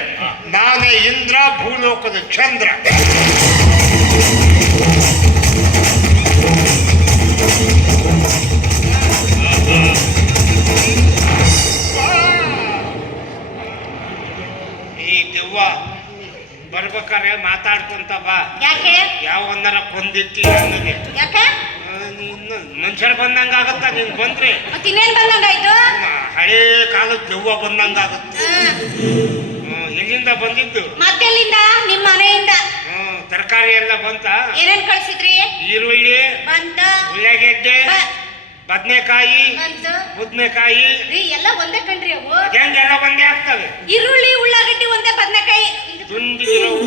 ನಾನೇ ಇಂದ್ರ, ಭೂಲೋಕದ ಚಂದ್ರ. ಈ ದೆವ್ವ ಬರ್ಬೇಕಾರೆ ಮಾತಾಡ್ಕೊಂತ ಬಾ. ಯಾಕೆ? ಯಾವನ್ನಾರ ಕೊಂದಿತ್ತಿ ನನಗೆ. ಯಾಕೆ? ಇನ್ನು ಮನುಷ್ಯರು ಬಂದಂಗ ಆಗತ್ತ ನೀನ್ ಬಂದ್ರೆ. ಮತ್ತೆ ಇನ್ನೇನ್ ಬಂದಂಗಾಯ್ತು? ಹಳೇ ಕಾಲದ ದೆವ್ವ ಬಂದಂಗ ಆಗುತ್ತೆ. ಎಲ್ಲಿಂದ ಬಂದಿದ್ದು? ಮತ್ತೆಲ್ಲಿಂದ? ನಿಮ್ಮ ಮನೆಯಿಂದ. ತರಕಾರಿ ಎಲ್ಲ ಬಂತ? ಏನೇನ್ ಕಳ್ಸಿದ್ರಿ? ಈರುಳ್ಳಿ, ಬಂತ, ಉಳ್ಳಾಗಡ್ಡೆ, ಬದನೆಕಾಯಿ, ಬಂತ. ಬುದ್ನೆಕಾಯಿ ರೀ ಎಲ್ಲ ಒಂದೇ ಕಣ್ರಿ ಅವು. ಹೆಂಗೆಲ್ಲ ಒಂದೇ ಆಗ್ತವೆ. ಈರುಳ್ಳಿ ಉಳ್ಳಾಗಡ್ಡಿ ಒಂದೇ ಬದನೆಕಾಯಿ. ದುಂಡಿಗಿರೋವು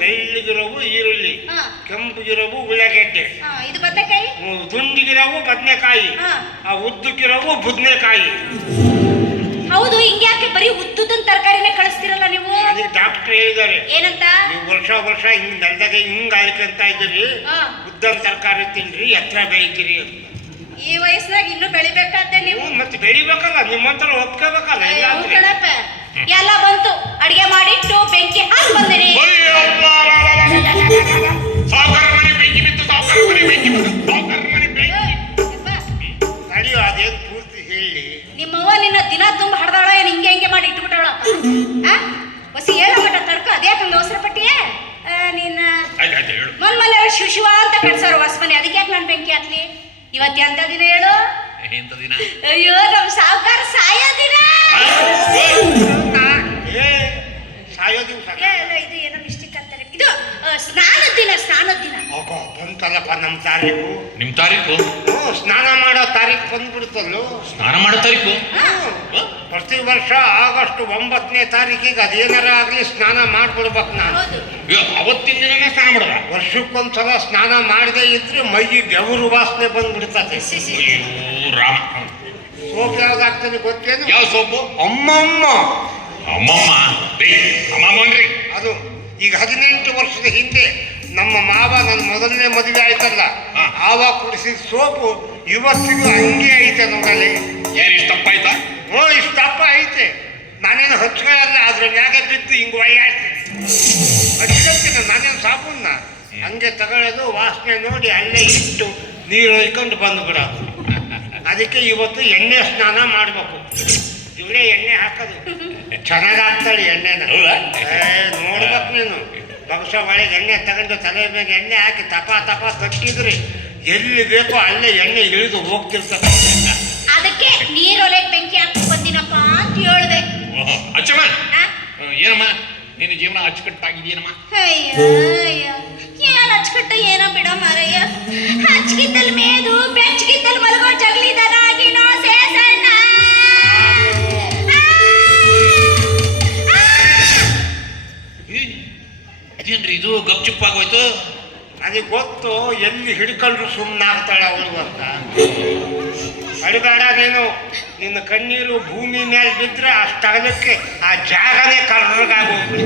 ಬೆಳ್ಳಗಿರೋವು ಈರುಳ್ಳಿ, ಹಾ. ಕೆಂಪಗಿರೋವು ಉಳ್ಳಾಗಡ್ಡೆ, ಇದು ಬದನೆಕಾಯಿ. ದುಂಡಿಗಿರೋವು ಬದನೆಕಾಯಿ, ಹಾ. ಆ ಉದ್ದಕ್ಕಿರೋವು ಬುದ್ನೆಕಾಯಿ. ಹೌದು, ಹಿಂಗ್ಯಾಕೆ ಬರೀ ಉದ್ದುದನ್ ತರಕಾರಿನೇ ಕಳಿಸ್ತಿರಲ್ಲ ನೀವು? ಅದಕ್ಕೆ ಡಾಕ್ಟರ್ ಹೇಳಿದ್ದಾರೆ, ಏನಂತ? ನೀವು ವರ್ಷ ಹಿಂಗ್ ನೆಲದಾಗ ಹಿಂಗ್ ಆಯ್ಕಂತ ಇದ್ದೀರಿ, ಹಾ. ಉದ್ದನ್ ತರಕಾರಿ ತಿನ್ರಿ, ಎತ್ತರ ಬೆಳಿತೀರಿ ಅಂತ. ಈ ವಯಸ್ಸಿನಾಗ ಇನ್ನೂ ಬೆಳಿಬೇಕಾದ್ರೆ ನೀವು? ಮತ್ತೆ ಬೆಳಿಬೇಕಲ್ಲ, ನಿಮ್ಮಂತರ ಒಪ್ಕೋಬೇಕಲ್ಲ. ಅಯ್ಯೋ ಕಣಪ್ಪ, ಎಲ್ಲ ಬಂತು. ಅಡಿಗೆ ಮಾಡಿಟ್ಟು ಬೆಂಕಿ ಹಾಕಿ ಬಂದಿರಿ. ಸಾವುಕಾರ ಮನೆ ಬೆಂಕಿ ಬಿತ್ತು, ಸಾವುಕಾರ ಮನೆ ಬೆಂಕಿ ಬಿತ್ತು, ಸಾವುಕಾರ ಮನೆ ಬೆಂಕಿ. ನಡೆಯೋ ಅದೇನು ಪೂರ್ತಿ ಹೇಳಿ. ನಿಮ್ಮವ್ವ ನಿನ್ನ ದಿನ ತುಂಬ ಹಡ್ದಾಳ, ಏನ್ ಹಿಂಗೆ ಮಾಡಿ ಇಟ್ಬಿಟ್ಟಾಳ? ಹೊಸಿ ಹೇಳ ಮಟ್ಟ ತಡ್ಕ, ಅದ್ಯಾಕಂಗ ಅವಸರ ಪಟ್ಟಿಯೇ ನಿನ್ನ? ಆಯ್ತು ಹೇಳು. ಮೊನ್ನೆ ಶಿವ ಅಂತ ಕಟ್ಸಾರ ಹೊಸಮನೆ, ಅದಕ್ಕೆ ಯಾಕೆ ನಾನು ಬೆಂಕಿ ಹತ್ಲಿ? ಇವತ್ತು ಎಂತ ದಿನ ಹೇಳು? ಎಂತ ದಿನ? ಅಯ್ಯೋ ನಮ್ ಸಾವುಕಾರ ಸಾಯೋ ದಿನ. ಸಾಯೋ ದಿವಸ ಇದು ಏನೋ ಮಿಸ್ಟೇಕ್ ಅಂತಾರೆ. ಇದು ಸ್ನಾನದ ದಿನ, ಸ್ನಾನದ ದಿನ. ಬಂತಲ್ಲಪ್ಪ ನಮ್ಮ ತಾರೀಕು. ನಿಮ್ ತಾರೀಕು? ಸ್ನಾನ ಮಾಡೋ ತಾರೀಕು ಬಂದ್ಬಿಡ್ತಲ್ಲೋ. ಸ್ನಾನ ಮಾಡೋ ತಾರೀಕು? ಪ್ರತಿ ವರ್ಷ ಆಗಸ್ಟ್ 9ನೇ ತಾರೀಕಿಗೆ ಅದೇನಾರ ಆಗ್ಲಿ ಸ್ನಾನ ಮಾಡ್ಬಿಡ್ಬೇಕು ನಾನು. ಹೌದು. ಅವತ್ತಿನ ದಿನನೇ ಸ್ನಾನ ಮಾಡಲ್ಲ? ವರ್ಷಕ್ಕೊಂದ್ಸಲ ಸ್ನಾನ ಮಾಡದೇ ಇದ್ರೆ ಮೈಗೆ ಬೆವರು ವಾಸನೆ ಬಂದ್ಬಿಡ್ತದೆ. ಅಯ್ಯೋ ರಾಮ. ಸೋಪ್ ಯಾವ್ದಾಗ್ತದೆ ಗೊತ್ತೇನು? ಯಾವ ಸೋಪು? ಅಮ್ಮಮ್ಮ. ಅಮ್ಮಮ್ಮ ಅಮ್ಮಮ್ಮನ್ರಿ. ಅದು ಈಗ 18 ವರ್ಷದ ಹಿಂದೆ ನಮ್ಮ ಮಾವ ನನ್ನ ಮೊದಲನೇ ಮದುವೆ ಆಯ್ತಲ್ಲ, ಆವಾಗ ಕುಡಿಸಿದ ಸೋಪು ಇವತ್ತಿಗೂ ಹಂಗೆ ಐತೆ ನೋಡಲಿ. ಏನ್ ಇಷ್ಟಪ್ಪ ಆಯ್ತಾ? ಇಷ್ಟಪ್ಪ ಐತೆ. ನಾನೇನು ಹಚ್ಕೊಳ್ಳಲ್ಲ, ಅದ್ರ ಮ್ಯಾಗೆ ಬಿದ್ದು ಹಿಂಗೆ ಒಯ್ಯಾಡ್ತೀನಿ. ಹಚ್ಕೊಳ್ತೀನಿ ನಾನೇನು ಸಾಬೂನ್ನ. ಹಂಗೆ ತಗೊಳ್ಳೋದು, ವಾಸನೆ ನೋಡಿ ಅಲ್ಲೇ ಇಟ್ಟು ನೀರು ಒಯ್ಕೊಂಡು ಬಂದ್ಬಿಡೋದು. ಅದಕ್ಕೆ ಇವತ್ತು ಎಣ್ಣೆ ಸ್ನಾನ ಮಾಡಬೇಕು. ಇವಳೇ ಎಣ್ಣೆ ಹಾಕೋದು, ಚೆನ್ನಾಗಾಗ್ತಾಳೆ ಎಣ್ಣೆನ. ನೋಡ್ಬೇಕು ನೀನು. ಬಗ್ಸ ಒಳಗೆ ಎಣ್ಣೆ ತಗೊಂಡು ತಲೆ ಮೇಲೆ ಎಣ್ಣೆ ಹಾಕಿ ತಪ ತಟ್ಟಿದ್ರೆ ಎಲ್ಲಿ ಬೇಕೋ ಅಲ್ಲೇ ಎಣ್ಣೆ ಇಳಿದು ಹೋಗ್ತಿರ್ತದೆ. ಅದಕ್ಕೆ ನೀರೊಲೆಗೆ ಬೆಂಕಿ ಹಾಕಿ ಬಂದಿನಪ್ಪ ಅಂತ ಹೇಳ್ದೆ. ಅಚ್ಚಮ್ಮ, ಏನಮ್ಮ ನಿನ್ನ ಜೀವನ ಅಚ್ಚುಕಟ್ಟಾಗಿದೆಯೇನಮ್ಮ? ಅಯ್ಯೋ ಏನ್ ಹಚ್ಕಟ್ಟ ಏನೋ ಬಿಡೋ ಮಾರಯ್ಯ. ಹಚ್ಕಿದ್ದಲ್ಲಿ ಮೇದು ಬೆಚ್ಚಗಿದ್ದಲ್ಲಿ ಮಲಗೋ ಜಗಲಿದನಾಗಿ ನೋ ಸೇಸಣ್ಣ. ಇದೇನ್ರಿ ಇದು ಗಪ್ಚುಪ್ಪಾಗೋಯ್ತು? ನನಗೆ ಗೊತ್ತು, ಎಲ್ಲಿ ಹಿಡ್ಕೊಂಡ್ರು ಸುಮ್ಮನೆ ಆಗ್ತಾಳೆ ಅವಳು ಅಂತ. ಅಡಬೇಡ ನೀನು. ನಿನ್ನ ಕಣ್ಣೀರು ಭೂಮಿ ಮೇಲೆ ಬಿದ್ದರೆ ಅಷ್ಟಗಲಕ್ಕೆ ಆ ಜಾಗನೇ ಕರ್ರಗಾಗೋಗ್ಬಿಡಿ.